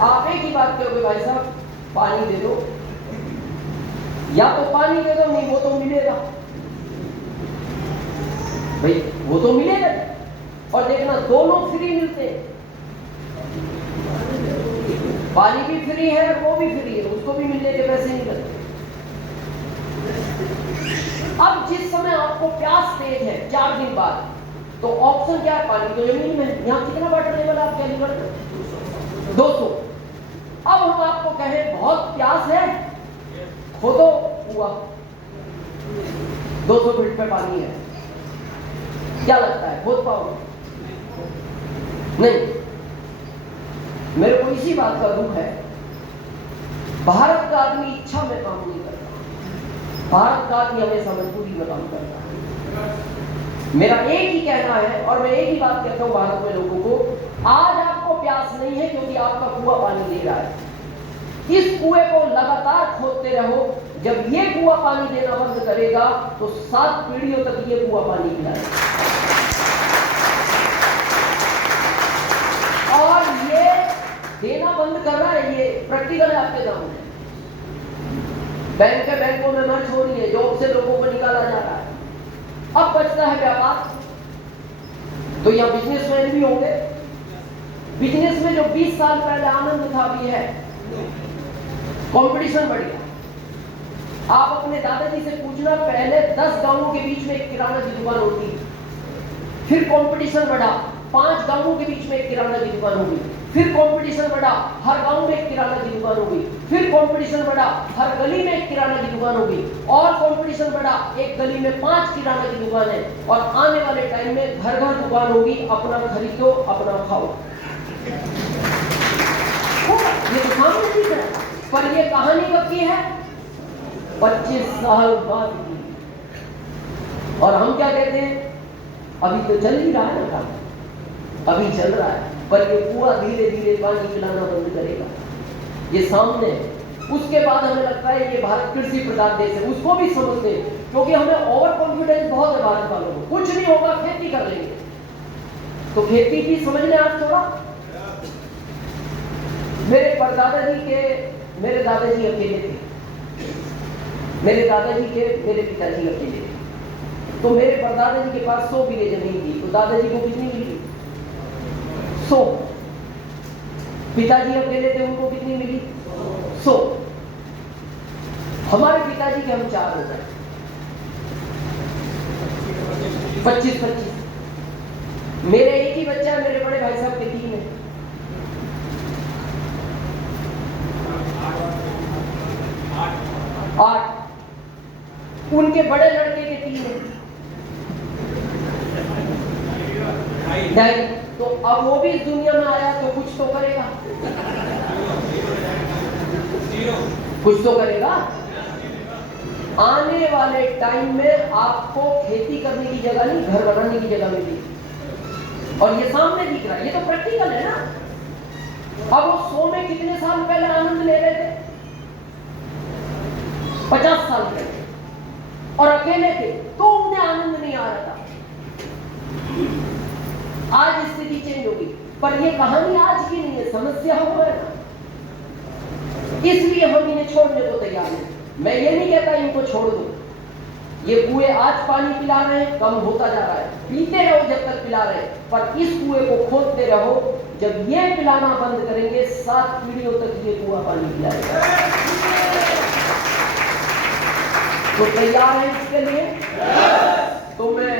आप एक ही बात कहोगे भाई साहब पानी दे दो, या तो पानी दे दो, नहीं वो तो मिलेगा भाई, वो तो मिलेगा। और देखना दोनों फ्री मिलते हैं, पानी भी फ्री है वो भी फ्री है, उसको भी मिलने के पैसे नहीं लगते। अब जिस समय आपको प्यास तेज है 4 दिन बाद, तो ऑप्शन क्या है? पानी तो जमीन में, यहां कितना वाटर लेवल आप कैलकुलेट करें? 200। अब हम आपको कहें बहुत प्यास है, खोदो कुआं, 200 फीट पे पानी है, क्या लगता है खोद पाओगे? नहीं। मेरे को इसी बात का दुख है, भारत का आदमी इच्छा में काम नहीं करता, भारत का आदमी हमेशा मजबूरी में काम करता है। मेरा एक ही कहना है, और मैं एक ही बात कहता हूं भारत में लोगों को, आज आपको प्यास नहीं है क्योंकि आपका कुआं पानी दे रहा है। इस कुएं को लगातार खोदते रहो, जब ये कुआं पानी देना बंद करेगा तो 7 पीढ़ियों तक ये कुआं पानी पिलाएगा। और ये देना बंद कर रहा है, ये प्रैक्टिकल है आपके सामने। बैंकों में मर्ज हो रही है, जॉब से लोगों को निकाला जा रहा है। अब बचता है व्यापार, तो यहाँ बिजनेसमैन भी होंगे। बिजनेस में जो 20 साल पहले आनंद था भी है, कंपटीशन बढ़ गया। आप अपने दादाजी से पूछना, पहले 10 गांवों के बीच में एक किराना की दुकान होती, फिर कंपटीशन बढ़ा, 5 गांवों के बीच में एक किराना की दुकान होगी, फिर कंपटीशन बढ़ा, हर गांव में एक किराना की दुकान होगी, फिर कंपटीशन बढ़ा, हर गली में एक किराना की दुकान होगी, और कंपटीशन बढ़ा, एक गली में 5 किराना की दुकान है, और आने वाले टाइम में घर घर दुकान होगी। अपना खरीदो, अपना खाओ। ये तो सामने दिख रहा है, पर ये कहानी कब की है? 25 साल बाद की। और हम क्या कहते हैं? अभी तो चल ही रहा है ना काम, अभी चल रहा है, पर ये कुआं धीरे धीरे पानी पिलाना बंद करेगा। ये सामने है। उसके बाद हमें लगता है ये भारत कृषि प्रधान देश है, उसको भी समझते हैं, क्योंकि हमें ओवर कॉन्फिडेंस बहुत है भारत वालों को। कुछ नहीं होगा, खेती कर लेंगे, तो खेती भी समझने आज थोड़ा। मेरे दादाजी अकेले थे, मेरे पिताजी अकेले थे, तो मेरे परदादा जी के पास 100 बीघे जमीन थी, तो दादाजी को कितनी मिली? 100। पिताजी अकेले थे, उनको कितनी मिली? 100। हमारे पिताजी के हम 4 हो गए, 25-25। मेरे एक ही बच्चा है, मेरे बड़े भाई साहब के 3 है। 8। उनके बड़े लड़के के 3 है। नहीं। तो अब वो भी इस दुनिया में आया तो कुछ तो करेगा, कुछ तो करेगा। आने वाले टाइम में आपको खेती करने की जगह नहीं, घर बनाने की जगह मिलेगी। और ये सामने दिख रहा है, ये तो प्रैक्टिकल है ना। अब वो 100 में कितने साल पहले आनंद ले रहे थे? 50 साल पहले, और अकेले थे तो उन्हें आनंद नहीं आ रहा था। आज स्थिति चेंज होगी, पर ये कहानी आज की नहीं है, समस्या हो है ना, इसलिए हम इन्हें छोड़ने को तैयार हैं। मैं ये नहीं कहता इनको छोड़ दो, ये कुएं आज पानी पिला रहे हैं, कम होता जा रहा है, पीते रहो जब तक पिला रहे हैं, पर इस कुएं को खोदते रहो। जब ये पिलाना बंद करेंगे 7 पीढ़ियों तक ये कुआं पानी पिलाएगा। तो तैयार है इसके लिए? तो मैं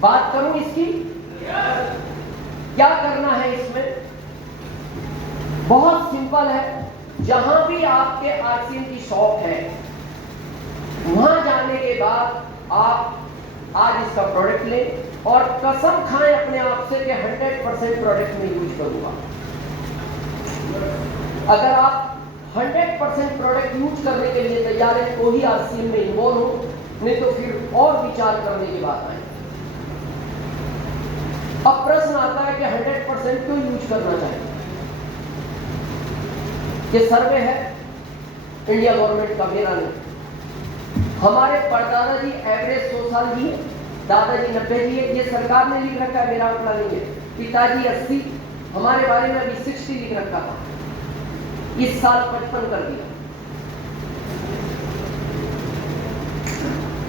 बात करूं इसकी, क्या करना है इसमें? बहुत सिंपल है। जहां भी आपके आरसीएम की शॉप है, वहां जाने के बाद आप आज इसका प्रोडक्ट लें और कसम खाएं अपने आप से कि 100% प्रोडक्ट में यूज करूंगा। अगर आप 100% प्रोडक्ट यूज करने के लिए तैयार है तो ही आरसीएम में इन्वॉल्व हो, नहीं तो फिर और विचार करने की बात आए। अब प्रश्न आता है कि 100% क्यों यूज करना चाहिए? ये सर्वे है इंडिया गवर्नमेंट का, मेरा नहीं। हमारे परदादा जी एवरेज 100 साल जी है, दादाजी 90 जी है, ये सरकार ने लिख रखा है, मेरा आंकड़ा नहीं है। पिताजी 80, हमारे बारे में अभी 60 लिख रखा था, इस साल 55 कर दिया।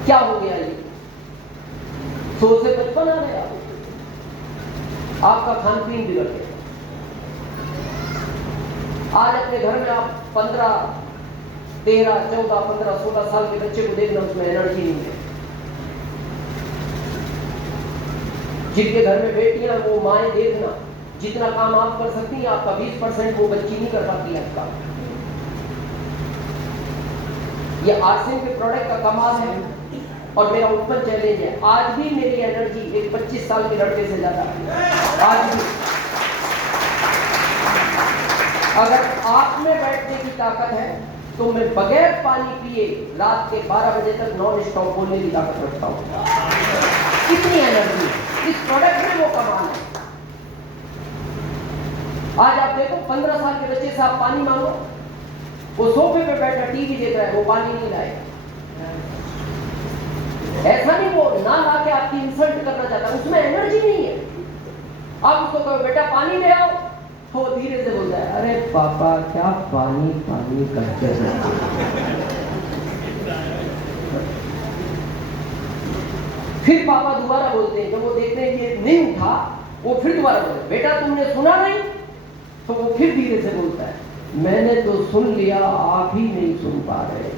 क्या हो गया ये? 100 से 55 आ गया। आपका खान पीन बिगड़ गया। आज अपने घर में आप 15, 13, 14, 15, 16 साल के बच्चे को देखना, उसमें एनर्जी नहीं है। जिनके घर में बेटियां, वो माएं देखना, जितना काम आप कर सकती हैं आपका 20% वो बच्ची नहीं कर पाती है आपका। ये आरसीएम के प्रोडक्ट का कमाल है और मेरा ओपन चैलेंज है। आज भी मेरी एनर्जी एक 25 साल के लड़के से ज्यादा है। आज भी अगर आप में बैठने की ताकत है तो मैं बगैर पानी पिए रात के 12 बजे तक नॉन स्टॉप बोलने की ताकत रखता हूं। कितनी एनर्जी इस प्रोडक्ट में, वो कमाल है। आज आप देखो 15 साल के बच्चे से आप पानी मांगो, वो सोफे पे बैठा टीवी देख रहा है, वो पानी नहीं लाए। ऐसा नहीं वो ना ला के आपकी इंसल्ट करना चाहता, उसमें एनर्जी नहीं है। आप उसको कहो बेटा पानी ले आओ, तो धीरे से बोलता है अरे पापा क्या पानी पानी करते हैं। फिर पापा दोबारा बोलते हैं, जब वो देखते हैं कि नहीं उठा, वो फिर दोबारा बोलते हैं बेटा तुमने सुना नहीं, तो वो फिर धीरे से बोलता है मैंने तो सुन लिया, आप ही नहीं सुन पा रहे।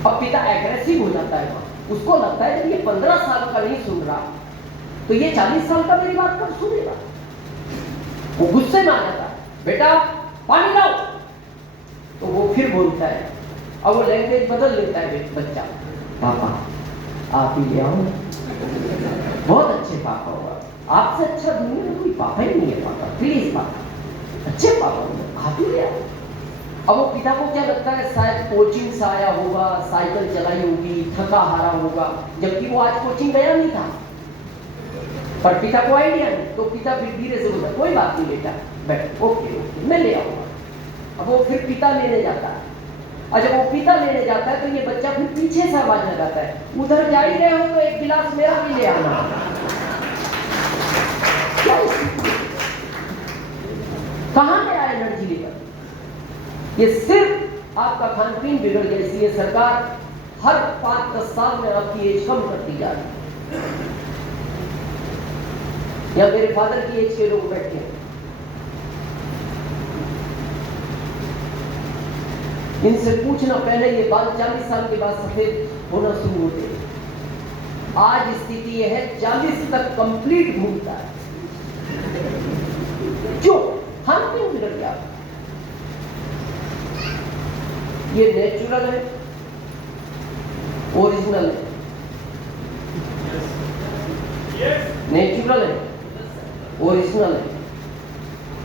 अब पिता एग्रेसिव हो जाता है, उसको लगता है कि ये 15 साल का नहीं सुन रहा तो ये 40 साल का मेरी बात कब सुनेगा। वो गुस्से में आ जाता है बेटा पानी लाओ, तो वो फिर बोलता है, अब वो लैंग्वेज बदल लेता है बच्चा, पापा आप ही ले आओ, बहुत अच्छे पापा होगा, आपसे अच्छा दुनिया में कोई पापा ही नहीं है, पापा प्लीज पापा अच्छे पापा आप ही ले आओ। अब वो पिता को क्या लगता है शायद कोचिंग से आया होगा, साइकिल चलाई होगी, थका हारा होगा, जबकि वो आज कोचिंग गया नहीं था, पर पिता को आइडिया नहीं, तो पिता फिर धीरे से बोलता कोई बात नहीं बेटा बैठ, ओके ओके मैं ले आऊंगा। अब वो फिर पिता लेने जाता है, और जब वो पिता लेने जाता है तो ये बच्चा फिर पीछे से आवाज लगाता है उधर जा ही रहे हो तो एक गिलास मेरा भी ले आना। कहां गया एनर्जी लेकर? ये सिर्फ आपका खान पीन बिगड़ गया, इसलिए सरकार हर 5-10 साल में आपकी एज कम करती जा रही है। या मेरे फादर की एज के लोग बैठे हैं, इनसे पूछना पहले ये बाल 40 साल के बाद सफेद होना शुरू होते हैं। आज स्थिति यह है 40 तक कंप्लीट घूमता है। क्यों? खान पीन बिगड़ गया। ये नेचुरल है, ओरिजिनल है। नेचुरल है, ओरिजिनल है।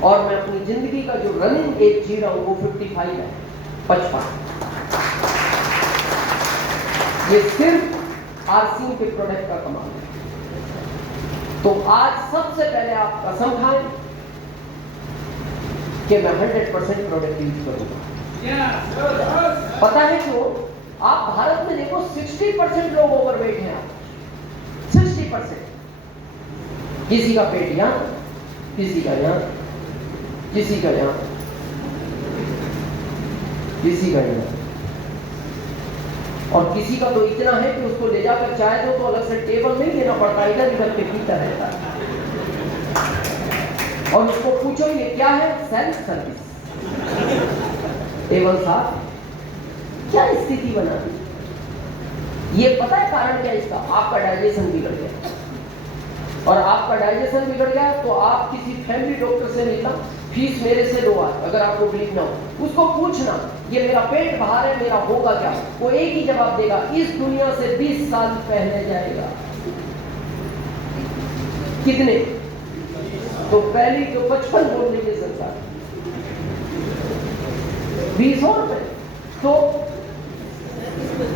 और मैं अपनी जिंदगी का जो रनिंग एज जी रहा हूं वो 55 है, 55। ये सिर्फ आरसीएम के प्रोडक्ट का कमाल है। तो आज सबसे पहले आप कसम खाएं कि मैं 100% प्रोडक्ट यूज करूंगा। पता है क्यों? आप भारत में देखो 60% लोग ओवरवेट हैं। 60%। किसी का पेट यहां, किसी का यहां, किसी का यहां, किसी का यहां, और किसी का तो इतना है कि उसको ले जाकर चाय दो तो अलग से टेबल नहीं देना पड़ता, इधर इधर के पीता रहता है। और उसको पूछो ये क्या है? Self service. टेबल साहब क्या स्थिति बना दी? ये पता है कारण क्या इसका? आपका डाइजेशन बिगड़ गया। और आपका डाइजेशन बिगड़ गया तो आप किसी फैमिली डॉक्टर से मिलना, फीस मेरे से लो आज, अगर आपको बिलीव ना हो। उसको पूछना ये मेरा पेट बाहर है, मेरा होगा क्या? वो एक ही जवाब देगा, इस दुनिया से 20 साल पहले जाएगा। कितने? तो पहली तो 55 बोल लीजिए सरकार, 20 और रुपए तो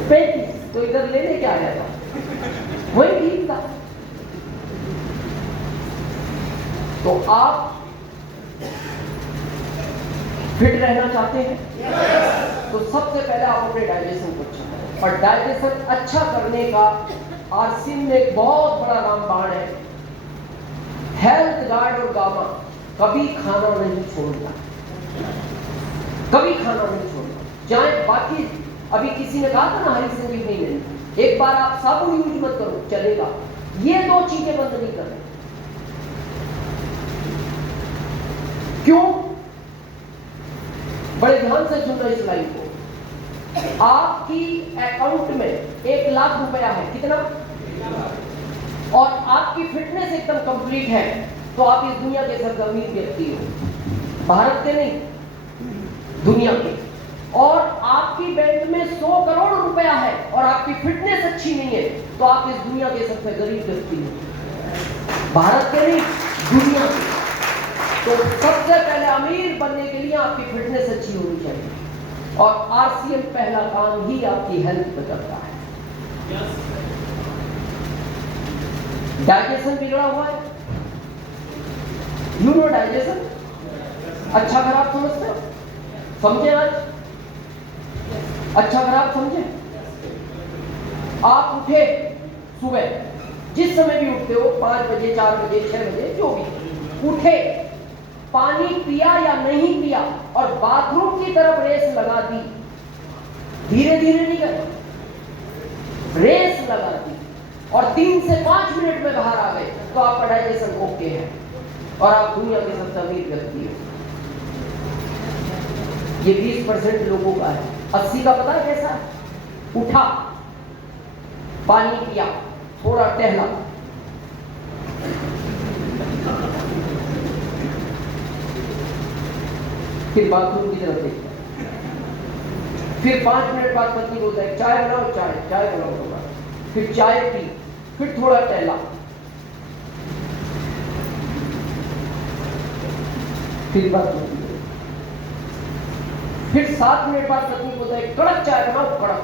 35, तो इधर लेने क्या आया था? वही ठीक था। तो आप फिट रहना चाहते हैं? तो सबसे पहले आप अपने डाइजेशन को अच्छा करें। और डाइजेशन अच्छा करने का आरसीएम में एक बहुत बड़ा रामबाण है, हेल्थ गार्ड और गामा। कभी खाना नहीं छोड़ना, कभी खाना नहीं छोड़ना, चाहे बाकी अभी किसी ने कहा था ना हरी संजीवनी में, एक बार आप साबुन यूज मत करो चलेगा, ये 2 चीजें बंद नहीं करनी। क्यों? बड़े ध्यान से सुनना इस लाइन को। आपकी अकाउंट में 1 लाख रुपया है, कितना? और आपकी फिटनेस एकदम कंप्लीट है, तो आप इस दुनिया के सबसे अमीर व्यक्ति हो, भारत के नहीं, दुनिया के। और आपकी बैंक में 100 करोड़ रुपया है और आपकी फिटनेस अच्छी नहीं है, तो आप इस दुनिया के सबसे गरीब व्यक्ति हो, भारत के नहीं, दुनिया के। तो सबसे पहले अमीर बनने के लिए आपकी फिटनेस अच्छी होनी चाहिए। और आरसीएम पहला काम ही आपकी हेल्थ पे करता है। डाइजेशन बिगड़ा हुआ है, यू नो डाइजेशन, अच्छा खराब समझते हो? समझे आज? अच्छा खराब समझे? आप उठे सुबह, जिस समय भी उठते हो, 5 बजे, 4 बजे, 6 बजे, जो भी उठे, पानी पिया या नहीं पिया और बाथरूम की तरफ रेस लगा दी, धीरे धीरे नहीं करना, रेस लगा दी, और 3 से 5 मिनट में बाहर आ गए, तो आपका डाइजेशन ओके है और आप दुनिया के सबसे अमीर व्यक्ति हो। ये 20% लोगों का है। 80 का पता है कैसा? उठा, पानी पिया, थोड़ा टहला, फिर बाथरूम की तरफ देखता, फिर 5 मिनट बाद पत्नी बोलता है चाय बनाओ, चाय बनाओ थोड़ा, फिर चाय पी, फिर थोड़ा टहला, फिर बाथरूम, फिर 7 मिनट बाद पत्नी बोलता है कड़क चाय बनाओ, कड़क।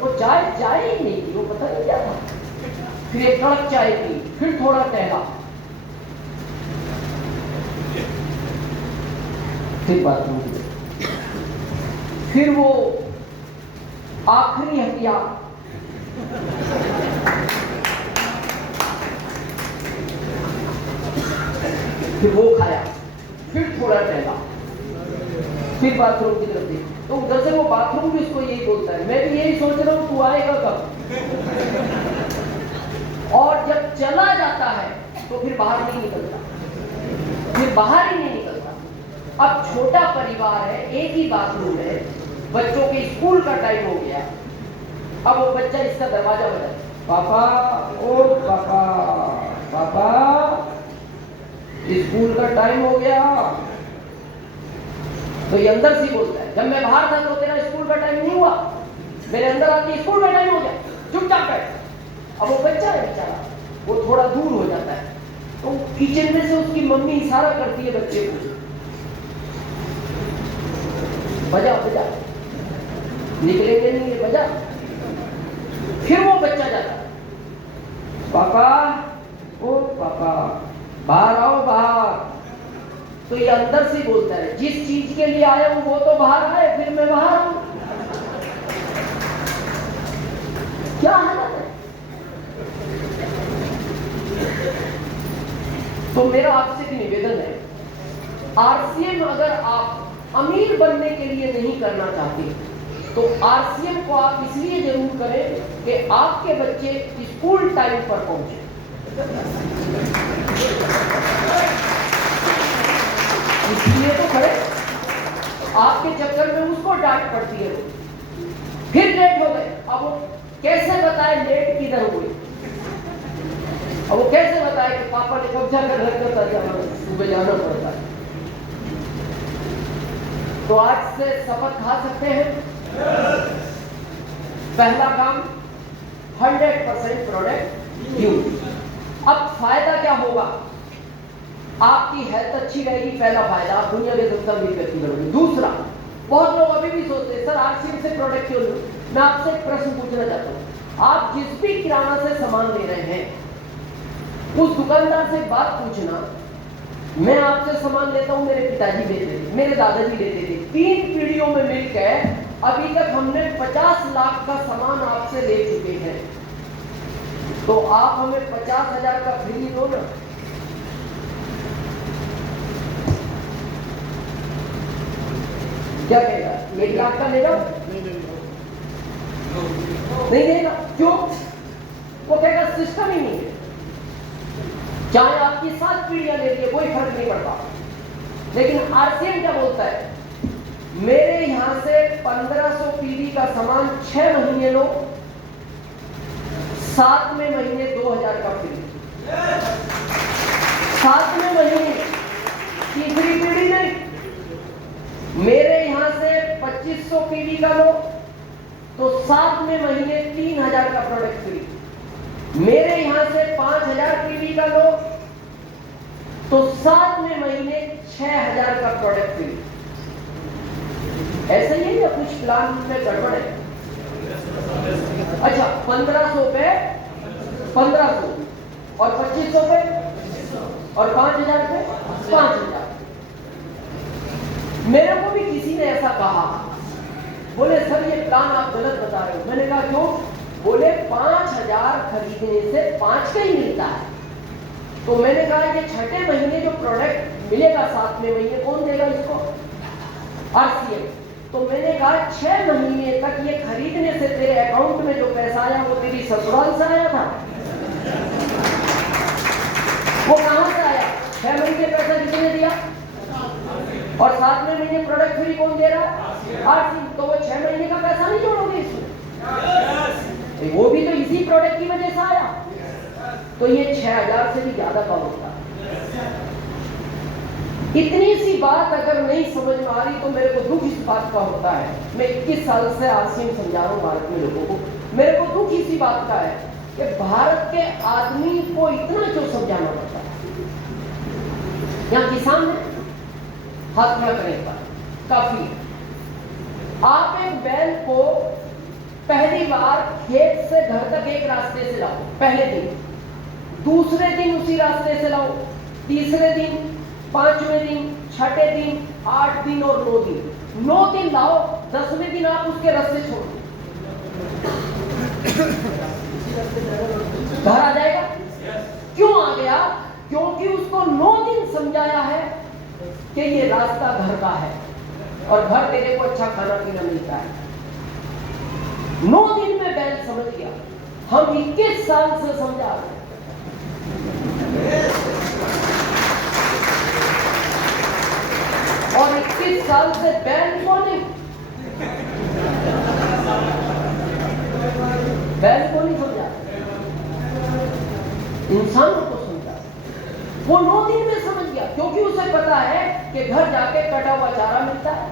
वो चाय ही नहीं थी, वो पता नहीं क्या था। फिर एक कड़क चाय पी, फिर थोड़ा टहला, फिर बाथरूम, फिर वो आखिरी हटिया, फिर वो खाया, फिर थोड़ा टहला, फिर बाथरूम की तरफ देखा। तो उधर से वो बाथरूम भी उसको यही बोलता है, मैं भी यही सोच रहा हूं तू आएगा कब। और जब चला जाता है तो फिर बाहर नहीं निकलता, फिर बाहर ही नहीं निकलता। अब छोटा परिवार है, एक ही बाथरूम है, बच्चों के स्कूल का टाइम हो गया, अब वो बच्चा इसका दरवाजा बजा, पापा, ओ पापा, पापा स्कूल का टाइम हो गया। तो ये अंदर से बोलता है जब मैं बाहर था तो तेरा स्कूल का टाइम नहीं हुआ, मेरे अंदर आके स्कूल का टाइम हो गया, चुपचाप बैठ। अब वो बच्चा है बेचारा, वो थोड़ा दूर हो जाता है, तो किचन में से उसकी मम्मी इशारा करती है बच्चे को, बजा बजा, निकलेंगे नहीं ये, बजा। फिर वो बच्चा जाता है, पापा ओ पापा बाहर आओ बाहर। तो ये अंदर से बोलता है जिस चीज के लिए आया हूं वो तो बाहर आए, फिर मैं बाहर हूं। क्या हालत है। तो मेरा आपसे भी निवेदन है, आरसीएम अगर आप अमीर बनने के लिए नहीं करना चाहते तो आरसीएम को आप इसलिए जरूर करें कि आपके बच्चे स्कूल टाइम पर पहुंचे। इसलिए तो करें, आपके चक्कर में उसको डांट पड़ती है, फिर लेट हो गए। अब वो कैसे बताए लेट किधर हुई, अब वो कैसे बताए कि पापा ने कब्जा कर रखा था, सुबह जाना पड़ता है। तो आज से शपथ खा सकते हैं, पहला काम 100% प्रोडक्ट यूज। अब फायदा क्या होगा, आपकी हेल्थ अच्छी रहेगी, पहला फायदा, आप दुनिया के सबसे अमीर व्यक्ति बनोगे। दूसरा, बहुत लोग अभी भी सोचते हैं सर आरसीएम से प्रोडक्ट क्यों लूं। मैं आपसे एक प्रश्न पूछना चाहता हूं, आप जिस भी किराना से सामान ले रहे हैं उस दुकानदार से बात पूछना, मैं आपसे सामान लेता हूं, मेरे पिताजी लेते थे, मेरे दादाजी लेते थे, 3 पीढ़ियों में मिलकर अभी तक हमने 50 लाख का सामान आपसे ले चुके हैं, तो आप हमें 50,000 का फ्री दो ना। क्या कहेगा, 1 लाख का लेगा, नहीं देगा, क्यों? वो कहेगा सिस्टम ही नहीं है, चाहे आपकी 7 पीढ़ियां ले लिए कोई फर्क नहीं पड़ता। लेकिन आरसीएम क्या बोलता है, मेरे यहां से 1500 पीढ़ी का सामान 6 महीने लो, 7वें महीने 2000 का फ्री। 7वें महीने तीसरी पीढ़ी नहीं, मेरे यहां से 2500 पीढ़ी का लो तो 7वें महीने 3000 का प्रोडक्ट फ्री। मेरे यहां से 5000 पीढ़ी का लो तो 7वें महीने 6000 का प्रोडक्ट फ्री। ऐसा ही है या कुछ प्लान में गड़बड़ है? अच्छा, 1500 पे 1500 और 2500 पे और 5000 पे 5000। मेरे को भी किसी ने ऐसा कहा, बोले सर ये प्लान आप गलत बता रहे हो। मैंने कहा क्यों? बोले 5000 खरीदने से 5 का ही मिलता है। तो मैंने कहा ये 6ठे महीने जो प्रोडक्ट मिलेगा 7वें महीने कौन देगा इसको? आरसीएम। तो मैंने कहा 6 महीने तक ये खरीदने से तेरे अकाउंट में जो पैसा आया वो तेरी ससुराल से आया था, वो कहां से आया? 6 महीने पैसा किसने दिया? और 7वें महीने प्रोडक्ट फ्री कौन दे रहा है? आरसीएम। तो वो 6 महीने का पैसा नहीं जोड़ोगे इसमें? वो भी तो इसी प्रोडक्ट की वजह से आया। तो ये 6000 से भी ज्यादा का होता है। इतनी सी बात अगर नहीं समझ में आ रही तो मेरे को दुख इस बात का होता है। मैं 21 साल से आरसीएम समझा रहा हूं भारत में लोगों को। मेरे को दुख इसी बात का है कि भारत के आदमी को इतना क्यों समझाना पड़ता है। यहाँ किसान है, हाथ खड़ा करें पर काफी है। आप एक बैल को पहली बार खेत से घर तक एक रास्ते से लाओ, पहले दिन, दूसरे दिन उसी रास्ते से लाओ, तीसरे दिन, 5वें दिन, 6ठे दिन, 8 दिन और 9 दिन। 9 दिन लाओ, 10वें दिन आप उसके रास्ते छोड़ दो, घर आ जाएगा। क्यों आ गया? क्योंकि उसको 9 दिन समझाया है कि ये रास्ता घर का है और घर तेरे को अच्छा खाना पीना मिलता है। 9 दिन में बैल समझ गया। हम 21 साल से समझा रहे हैं। और 21 साल से बैल को नहीं, बैल को नहीं समझा, इंसानों को समझा। वो 9 दिन में समझ गया क्योंकि उसे पता है कि घर जाके कटा हुआ चारा मिलता है,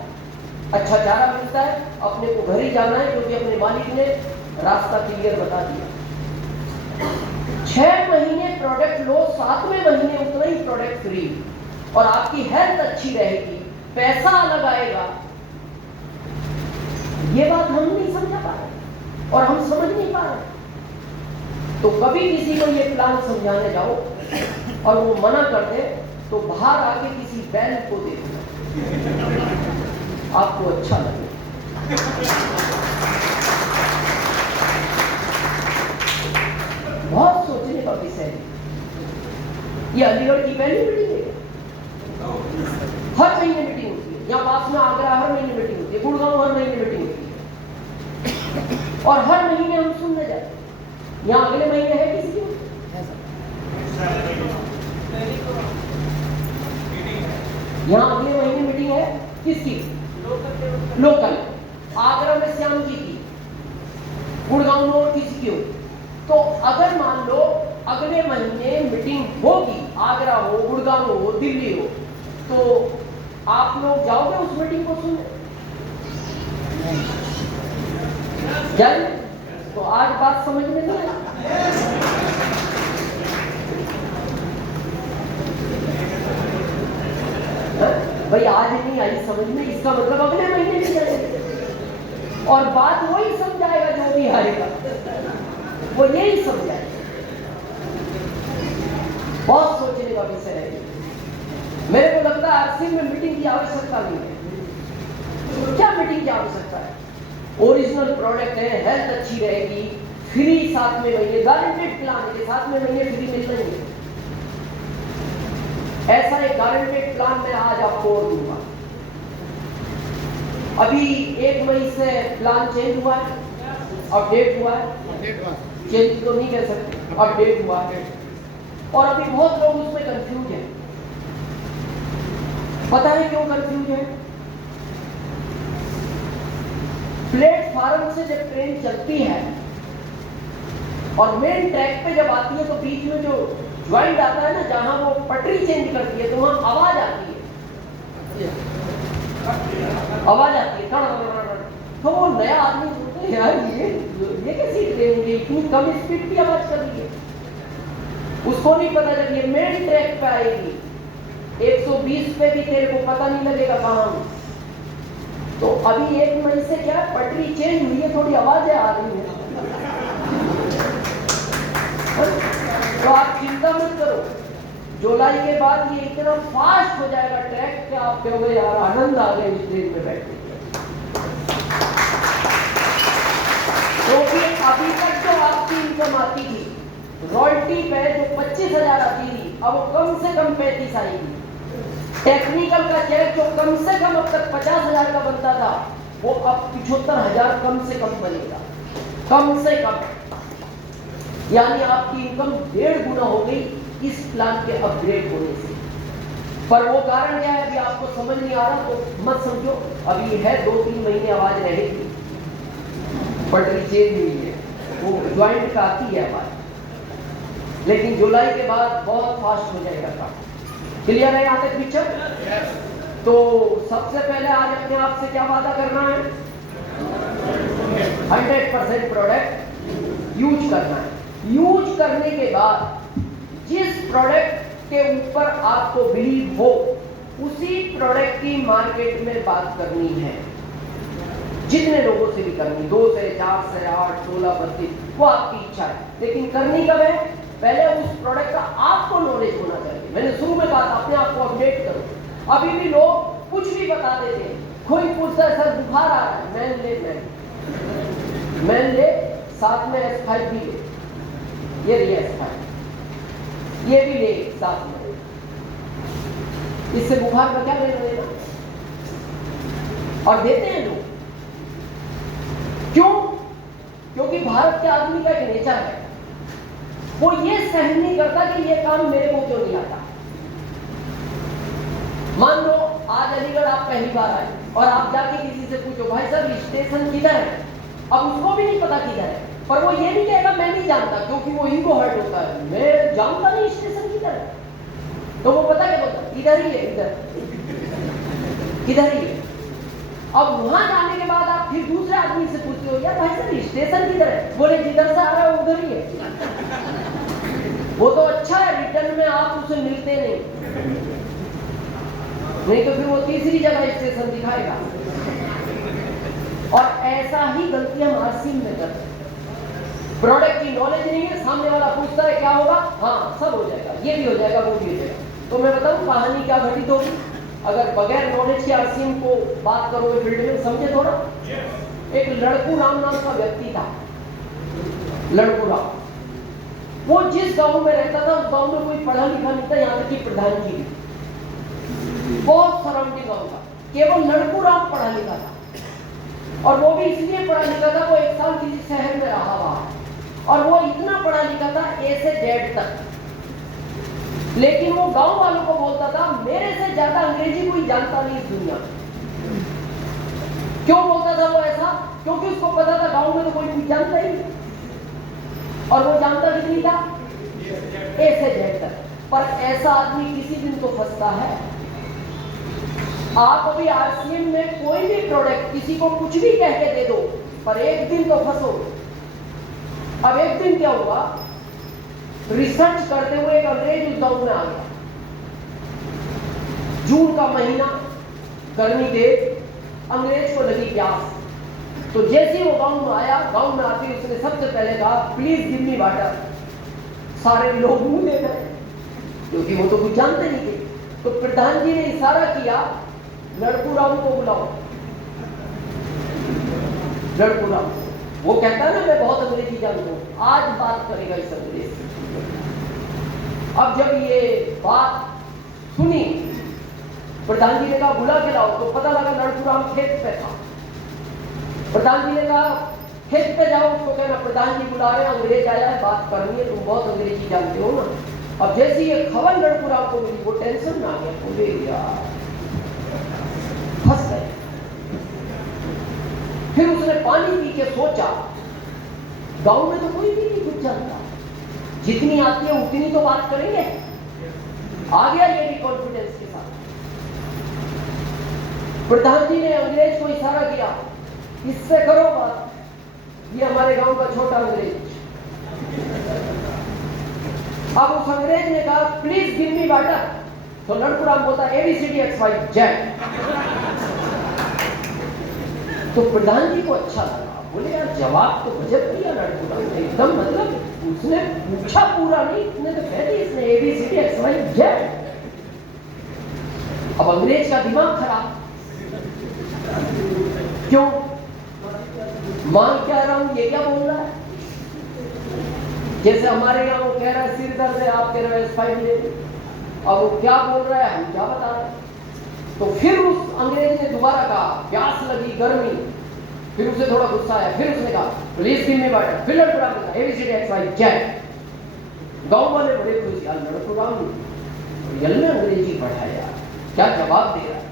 अच्छा चारा मिलता है, अपने को घर ही जाना है क्योंकि अपने मालिक ने रास्ता क्लियर बता दिया। 6 महीने प्रोडक्ट लो, 7वें महीने उतना ही प्रोडक्ट फ्री, और आपकी हेल्थ अच्छी रहेगी, पैसा अलग आएगा। ये बात हम नहीं समझा पा रहे और हम समझ नहीं पा रहे। तो कभी किसी को ये प्लान समझाने जाओ और वो मना कर दे तो बाहर आके किसी बैल को दे दो, आपको अच्छा लगे। बहुत सोचने का विषय है। ये अलीगढ़ की पहली मीटिंग है, हर महीने मीटिंग होती है। यहाँ पास में आगरा हर महीने मीटिंग होती है, गुड़गांव हर महीने मीटिंग होती है, और हर महीने हम सुनने जाते हैं। यहाँ अगले महीने है किसी की? यहाँ अगले महीने मीटिंग है किसकी? लोकल। आगरा में श्याम जी की, गुड़गांव में और किसी की हो। तो अगर मान लो अगले महीने मीटिंग होगी, आगरा हो, गुड़गांव हो, दिल्ली हो, तो आप लोग जाओगे उस मीटिंग को सुनने? जाए? तो आज बात समझ में नहीं आई। भाई आज नहीं आई समझ में, इसका मतलब अगले महीने भी जाएंगे और बात वही समझाएगा जो भी आएगा, वो यही समझाएगा। बहुत सोचने का विषय है। मेरे को लगता है आरसी में मीटिंग की आवश्यकता नहीं है। क्या मीटिंग की आवश्यकता है? ओरिजिनल प्रोडक्ट है, हेल्थ अच्छी रहेगी, फ्री 7वें महीने, गारंटेड प्लान है, 7वें महीने फ्री मिलना ही है। ऐसा एक गारंटेड प्लान मैं आज आपको और दूंगा। अभी 1 मई से प्लान चेंज हुआ है, अपडेट हुआ है, चेंज तो नहीं कह सकते, अपडेट हुआ है, और अभी बहुत लोग उसमें कंफ्यूज हैं। पता है क्यों कंफ्यूज है? प्लेटफार्म से जब ट्रेन चलती है और मेन ट्रैक पे जब आती है तो बीच में जो ज्वाइंट आता है ना, जहां वो पटरी चेंज करती है, तो वहां आवाज आती है, आवाज आती है। तो वो नया आदमी सोचते हैं यार ये कैसी ट्रेन है, इतनी कम स्पीड की आवाज कर रही है। उसको नहीं पता जब ये मेन ट्रैक पे आएगी 120 पे भी तेरे को पता नहीं लगेगा कहां। तो अभी 1 मई से क्या पटरी चेंज हुई है, थोड़ी आवाजें आ रही है। तो आप चिंता मत करो, जुलाई के बाद ये इतना फास्ट हो जाएगा ट्रैक कि आप कहोगे यार आनंद आ गया इस ट्रेन में बैठने के। क्योंकि अभी तक जो आपकी इनकम आती थी रॉयल्टी पे, जो 25,000 आती थी, अब वो कम से कम 35 आएगी। टेक्निकल का चेक जो कम से कम अब तक 50,000 का बनता था, वो अब 75,000 कम से कम बनेगा, कम से कम। यानी आपकी इनकम 1.5 गुना हो गई इस प्लान के अपग्रेड होने से। पर वो कारण क्या है अभी आपको समझ नहीं आ रहा तो मत समझो, अभी है 2-3 महीने आवाज रहेगी, पटरी चेंज हुई है, वो ज्वाइंट का आती है आवाज, लेकिन जुलाई के बाद बहुत फास्ट हो जाएगा काम। क्लियर है यहाँ तक पिक्चर? तो सबसे पहले आज अपने आप से क्या वादा करना है? 100% प्रोडक्ट यूज करना है। यूज करने के बाद जिस प्रोडक्ट के ऊपर आपको बिलीव हो उसी प्रोडक्ट की मार्केट में बात करनी है। जितने लोगों से भी करनी, 2 से 4 से 8, 16, 32, वो आपकी इच्छा है, लेकिन करनी कब है? पहले उस प्रोडक्ट का आपको नॉलेज होना चाहिए। मैंने शुरू में कहा था अपने आप को अपडेट करो। अभी भी लोग कुछ भी बता देते हैं। कोई पूछता है सर बुखार आ रहा है, मैन ले, साथ में S5 भी ले, ये रही S5, ये भी ले साथ में, इससे बुखार का क्या लेना देना? और देते हैं लोग। क्यों? क्योंकि भारत के आदमी का एक नेचर है, वो ये सहन नहीं करता कि ये काम मेरे को क्यों नहीं आता। मान लो आज अलीगढ़ आप पहली बार आए और आप जाके किसी से पूछो भाई साहब स्टेशन किधर है, अब उसको भी नहीं पता किधर है, पर वो ये नहीं कहेगा मैं नहीं जानता, क्योंकि वो इनको हर्ट होता है, मैं जानता नहीं स्टेशन किधर है। तो वो पता क्या बोलता? इधर ही है, इधर ही है। अब वहां जाने के बाद आप फिर दूसरे आदमी से पूछते हो यार भाई साहब स्टेशन किधर है, बोले जिधर से आ रहा है उधर ही है। वो तो अच्छा है, रिटर्न में आप उसे मिलते नहीं तो फिर वो तीसरी जगह स्टेशन दिखाएगा। और ऐसा ही गलती हम आरसीएम में करते हैं। प्रोडक्ट की नॉलेज नहीं है, सामने वाला पूछता है क्या होगा, हाँ सब हो जाएगा, ये भी हो जाएगा, वो भी हो जाएगा। तो मैं बताऊं कहानी क्या घटित होगी अगर बगैर नॉलेज के आरसीएम को बात करोगे फील्ड में। समझे थोड़ा। एक लड़कू राम नाम का व्यक्ति था, लड़कू राम। वो जिस गांव में रहता था उस गांव में कोई पढ़ा लिखा नहीं था, यहाँ तक कि प्रधान जी भी। बहुत सराउंडिंग गांव था, केवल लड़कू राम पढ़ा लिखा था। और वो भी इसलिए पढ़ा लिखा था, वो 1 साल किसी शहर में रहा वहां, और वो इतना पढ़ा लिखा था ए से जेड तक। लेकिन वो गांव वालों को बोलता था मेरे से ज्यादा अंग्रेजी कोई जानता नहीं इस दुनिया में। क्यों बोलता था वो ऐसा? क्योंकि उसको पता था गांव में तो कोई भी जानता ही नहीं, और वो जानता भी नहीं था ए से जेड तक। पर ऐसा आदमी किसी दिन तो फंसता है। आप अभी आरसीएम में कोई भी प्रोडक्ट किसी को कुछ भी कह के दे दो, पर एक दिन तो फंसोगे। अब एक दिन क्या हुआ, रिसर्च करते हुए एक अंग्रेज उस गांव में आ गया। जून का महीना, गर्मी के, अंग्रेज को लगी प्यास। तो जैसे ही वो गांव में आया, गांव में आके उसने सबसे पहले कहा प्लीज गिव मी वाटर। सारे लोग मुंह दे गए क्योंकि वो तो कुछ जानते नहीं थे। तो प्रधान जी ने इशारा किया लड़कू राम को बुलाओ। लड़कू राम, वो कहता है ना मैं बहुत अंग्रेजी जानता हूं, आज बात करेगा इस अंग्रेज से। अब जब ये बात सुनी, प्रधान जी ने कहा बुला के लाओ। तो पता लगा लड़कू राम खेत पे था। प्रधान जी ने कहा खेत पे जाओ, उसको कहना प्रधान जी बुला रहे हैं, अंग्रेज आया है, बात करनी है, तुम बहुत अंग्रेजी जानते हो ना। अब जैसे ये खबर लड़कू राम को मिली, वो टेंशन में आ गया, बोले यार फंस गए। फिर उसने पानी पी के सोचा गांव में तो कोई भी नहीं कुछ जानता, जितनी आती है उतनी तो बात करेंगे। आ गया ये भी कॉन्फिडेंस के साथ। प्रधान जी ने अंग्रेज को इशारा किया इससे करो बात, ये हमारे गांव का छोटा अंग्रेज। अब उस अंग्रेज ने कहा प्लीज गिव मी वाटर। तो लड़कू राम बोलता ABCDXYZ। तो प्रधान जी को अच्छा लगा, बोले यार जवाब तो गजब दिया लड़कू राम ने, एकदम मतलब उसने पूछा पूरा नहीं, उसने तो कह दिया इसने ABCDXYZ। अब अंग्रेज का दिमाग खराब, क्यों? मां कह रहा हूं ये क्या बोल रहा है? जैसे हमारे यहाँ वो कह रहा है सिर दर्द है, आप कह रहे हैं S5 ले। अब वो क्या बोल रहा है, हम क्या बता रहे हैं? तो फिर उस अंग्रेज ने दोबारा कहा प्यास लगी, गर्मी। फिर उसे थोड़ा गुस्सा आया, फिर उसने कहा प्लीज गिव मी वाटर। फिर लड़कू राम ने कहा ABCDXYZ। गांव वाले बड़े खुश, यार लड़कू राम रियल में अंग्रेजी पढ़ाया, क्या जवाब दे रहा है।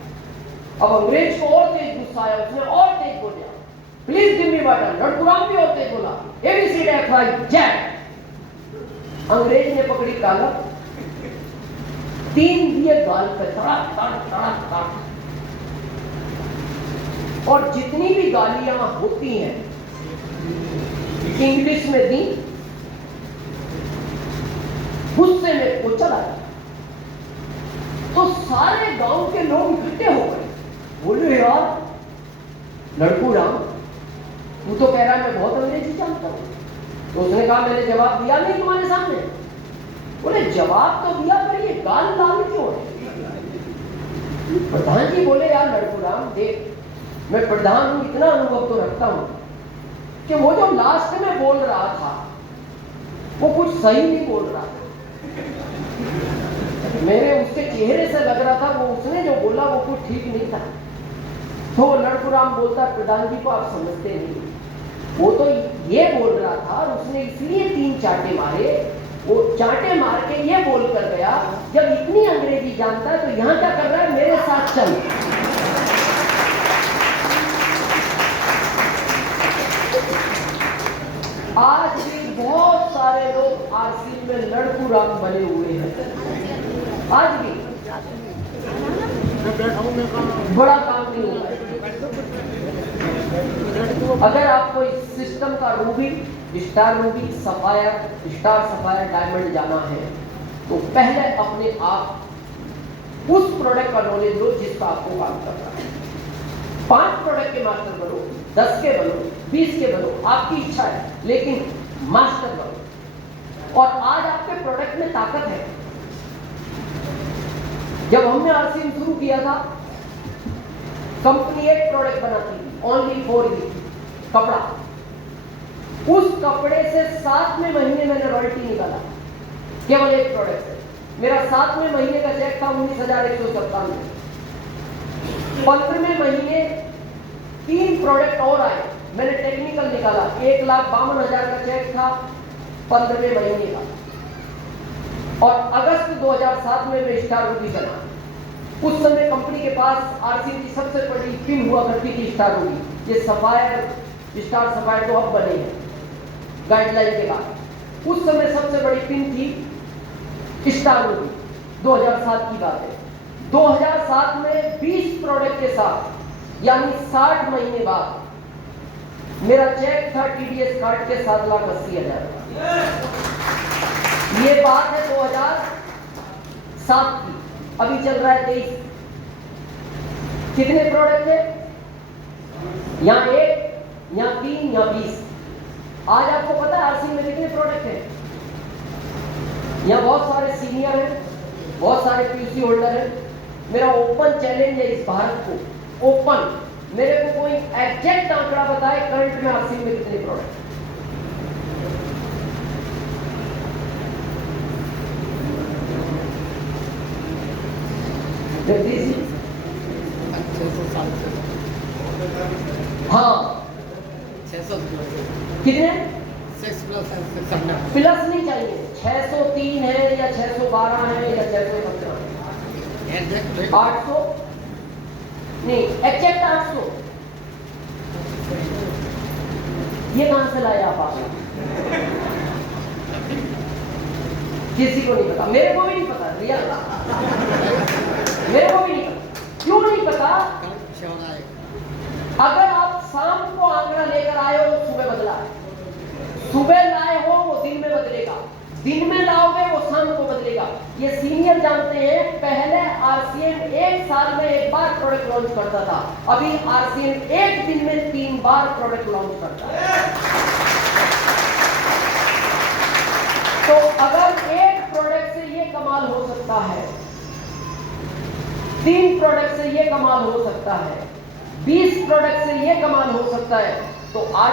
अब अंग्रेज को और तेज गुस्सा आया, उसने और तेज बोला प्लीज गिव मी वाटर। लड़कू राम भी और तेज बोला ABCDXYZ। अंग्रेज ने पकड़ी काला, 3 दिए गाल पे, तड़ाक तड़ाक तड़ाक तड़ाक। और जितनी भी गालियां होती हैं इंग्लिश में दी, गुस्से में वो चला गया। तो सारे गांव के लोग इकट्ठे हो गए, बोले यार लड़कू राम तू तो कह रहा है मैं बहुत अंग्रेजी जानता हूं। तो उसने कहा मैंने जवाब दिया नहीं तुम्हारे सामने। बोले जवाब तो दिया, पर ये गाल लाल क्यों है? प्रधान जी बोले यार लड़कू राम देख, मैं प्रधान हूं, इतना अनुभव तो रखता हूं कि वो जो लास्ट में बोल रहा था वो कुछ सही नहीं बोल रहा था। मेरे उसके चेहरे से लग रहा था वो उसने जो बोला वो कुछ ठीक नहीं था। तो लड़कू राम बोलता प्रधान जी को आप समझते नहीं, वो तो ये बोल रहा था और उसने इसलिए 3 चांटे मारे। वो चांटे मार के ये बोल कर गया जब इतनी अंग्रेजी जानता है तो यहां क्या कर रहा है, मेरे साथ चल। आज भी बहुत सारे लोग आरसीएम में लड़कू राम बने हुए हैं। आज भी बड़ा काम नहीं हुआ है। अगर आपको इस सिस्टम का Ruby star Ruby, sapphire, star sapphire, diamond जाना है तो पहले अपने आप उस प्रोडक्ट का नॉलेज लो जिसका आपको काम करना है। 5 प्रोडक्ट के मास्टर बनो, 10 के बनो, 20 के बनो, आपकी इच्छा है, लेकिन मास्टर बनो। और आज आपके प्रोडक्ट में ताकत है। जब हमने आरसीएम शुरू किया था, कंपनी एक प्रोडक्ट बनाती थी, ओनली फॉर यू, कपड़ा। उस कपड़े से 7वें महीने मैंने रॉयल्टी निकाला, केवल एक प्रोडक्ट से। मेरा 7वें महीने का चेक था 19,197। 15वें महीने 3 प्रोडक्ट और आए, मैंने टेक्निकल निकाला, 1,52,000 का चेक था 15वें महीने का। और अगस्त 2007 में मैं स्टार रूबी बना। उस समय कंपनी के पास आरसीएम की सबसे बड़ी पिन हुआ करती थी स्टार रूबी। ये सफायर, स्टार सफायर तो अब बने हैं गाइडलाइन के बाद। उस समय सबसे बड़ी पिन थी स्टार रूबी। 2007 की बात है। 2007 में 20 प्रोडक्ट के साथ, यानी 60 महीने बाद मेरा चेक था टीडीएस कार्ड के 7,80,000 का। ये बात है 2007 की। अभी चल रहा है 23। कितने प्रोडक्ट थे? यहाँ 1, यहाँ 3, यहाँ 20। आज आपको पता है आरसीएम में कितने प्रोडक्ट हैं? यहाँ बहुत सारे सीनियर हैं, बहुत सारे पीयूसी होल्डर हैं। मेरा ओपन चैलेंज है इस भारत को, ओपन, मेरे को कोई एग्जैक्ट आंकड़ा बताए करंट में आरसीएम में कितने प्रोडक्ट। हाँ, 600 कितने? 6+7 प्लस नहीं चाहिए। 603 है या 612 है या 617 है? 800 नहीं, एग्जैक्ट 800। ये कहां से लाए आप आगे? किसी को नहीं पता, मेरे को भी नहीं पता, रियल, मेरे को भी नहीं पता। क्यों नहीं पता? अगर आप शाम को आंकड़ा लेकर आए हो तो सुबह बदला है, सुबह लाए हो वो दिन में बदलेगा, दिन में लाओगे वो शाम को बदलेगा। ये सीनियर जानते हैं। पहले आरसीएम 1 साल में 1 बार प्रोडक्ट लॉन्च करता था, अभी आरसीएम 1 दिन में 3 बार प्रोडक्ट लॉन्च करता है। तो अगर एक प्रोडक्ट से ये कमाल हो सकता है, 3 प्रोडक्ट से ये कमाल हो सकता है, 20 प्रोडक्ट से ये कमाल हो सकता है, तो आज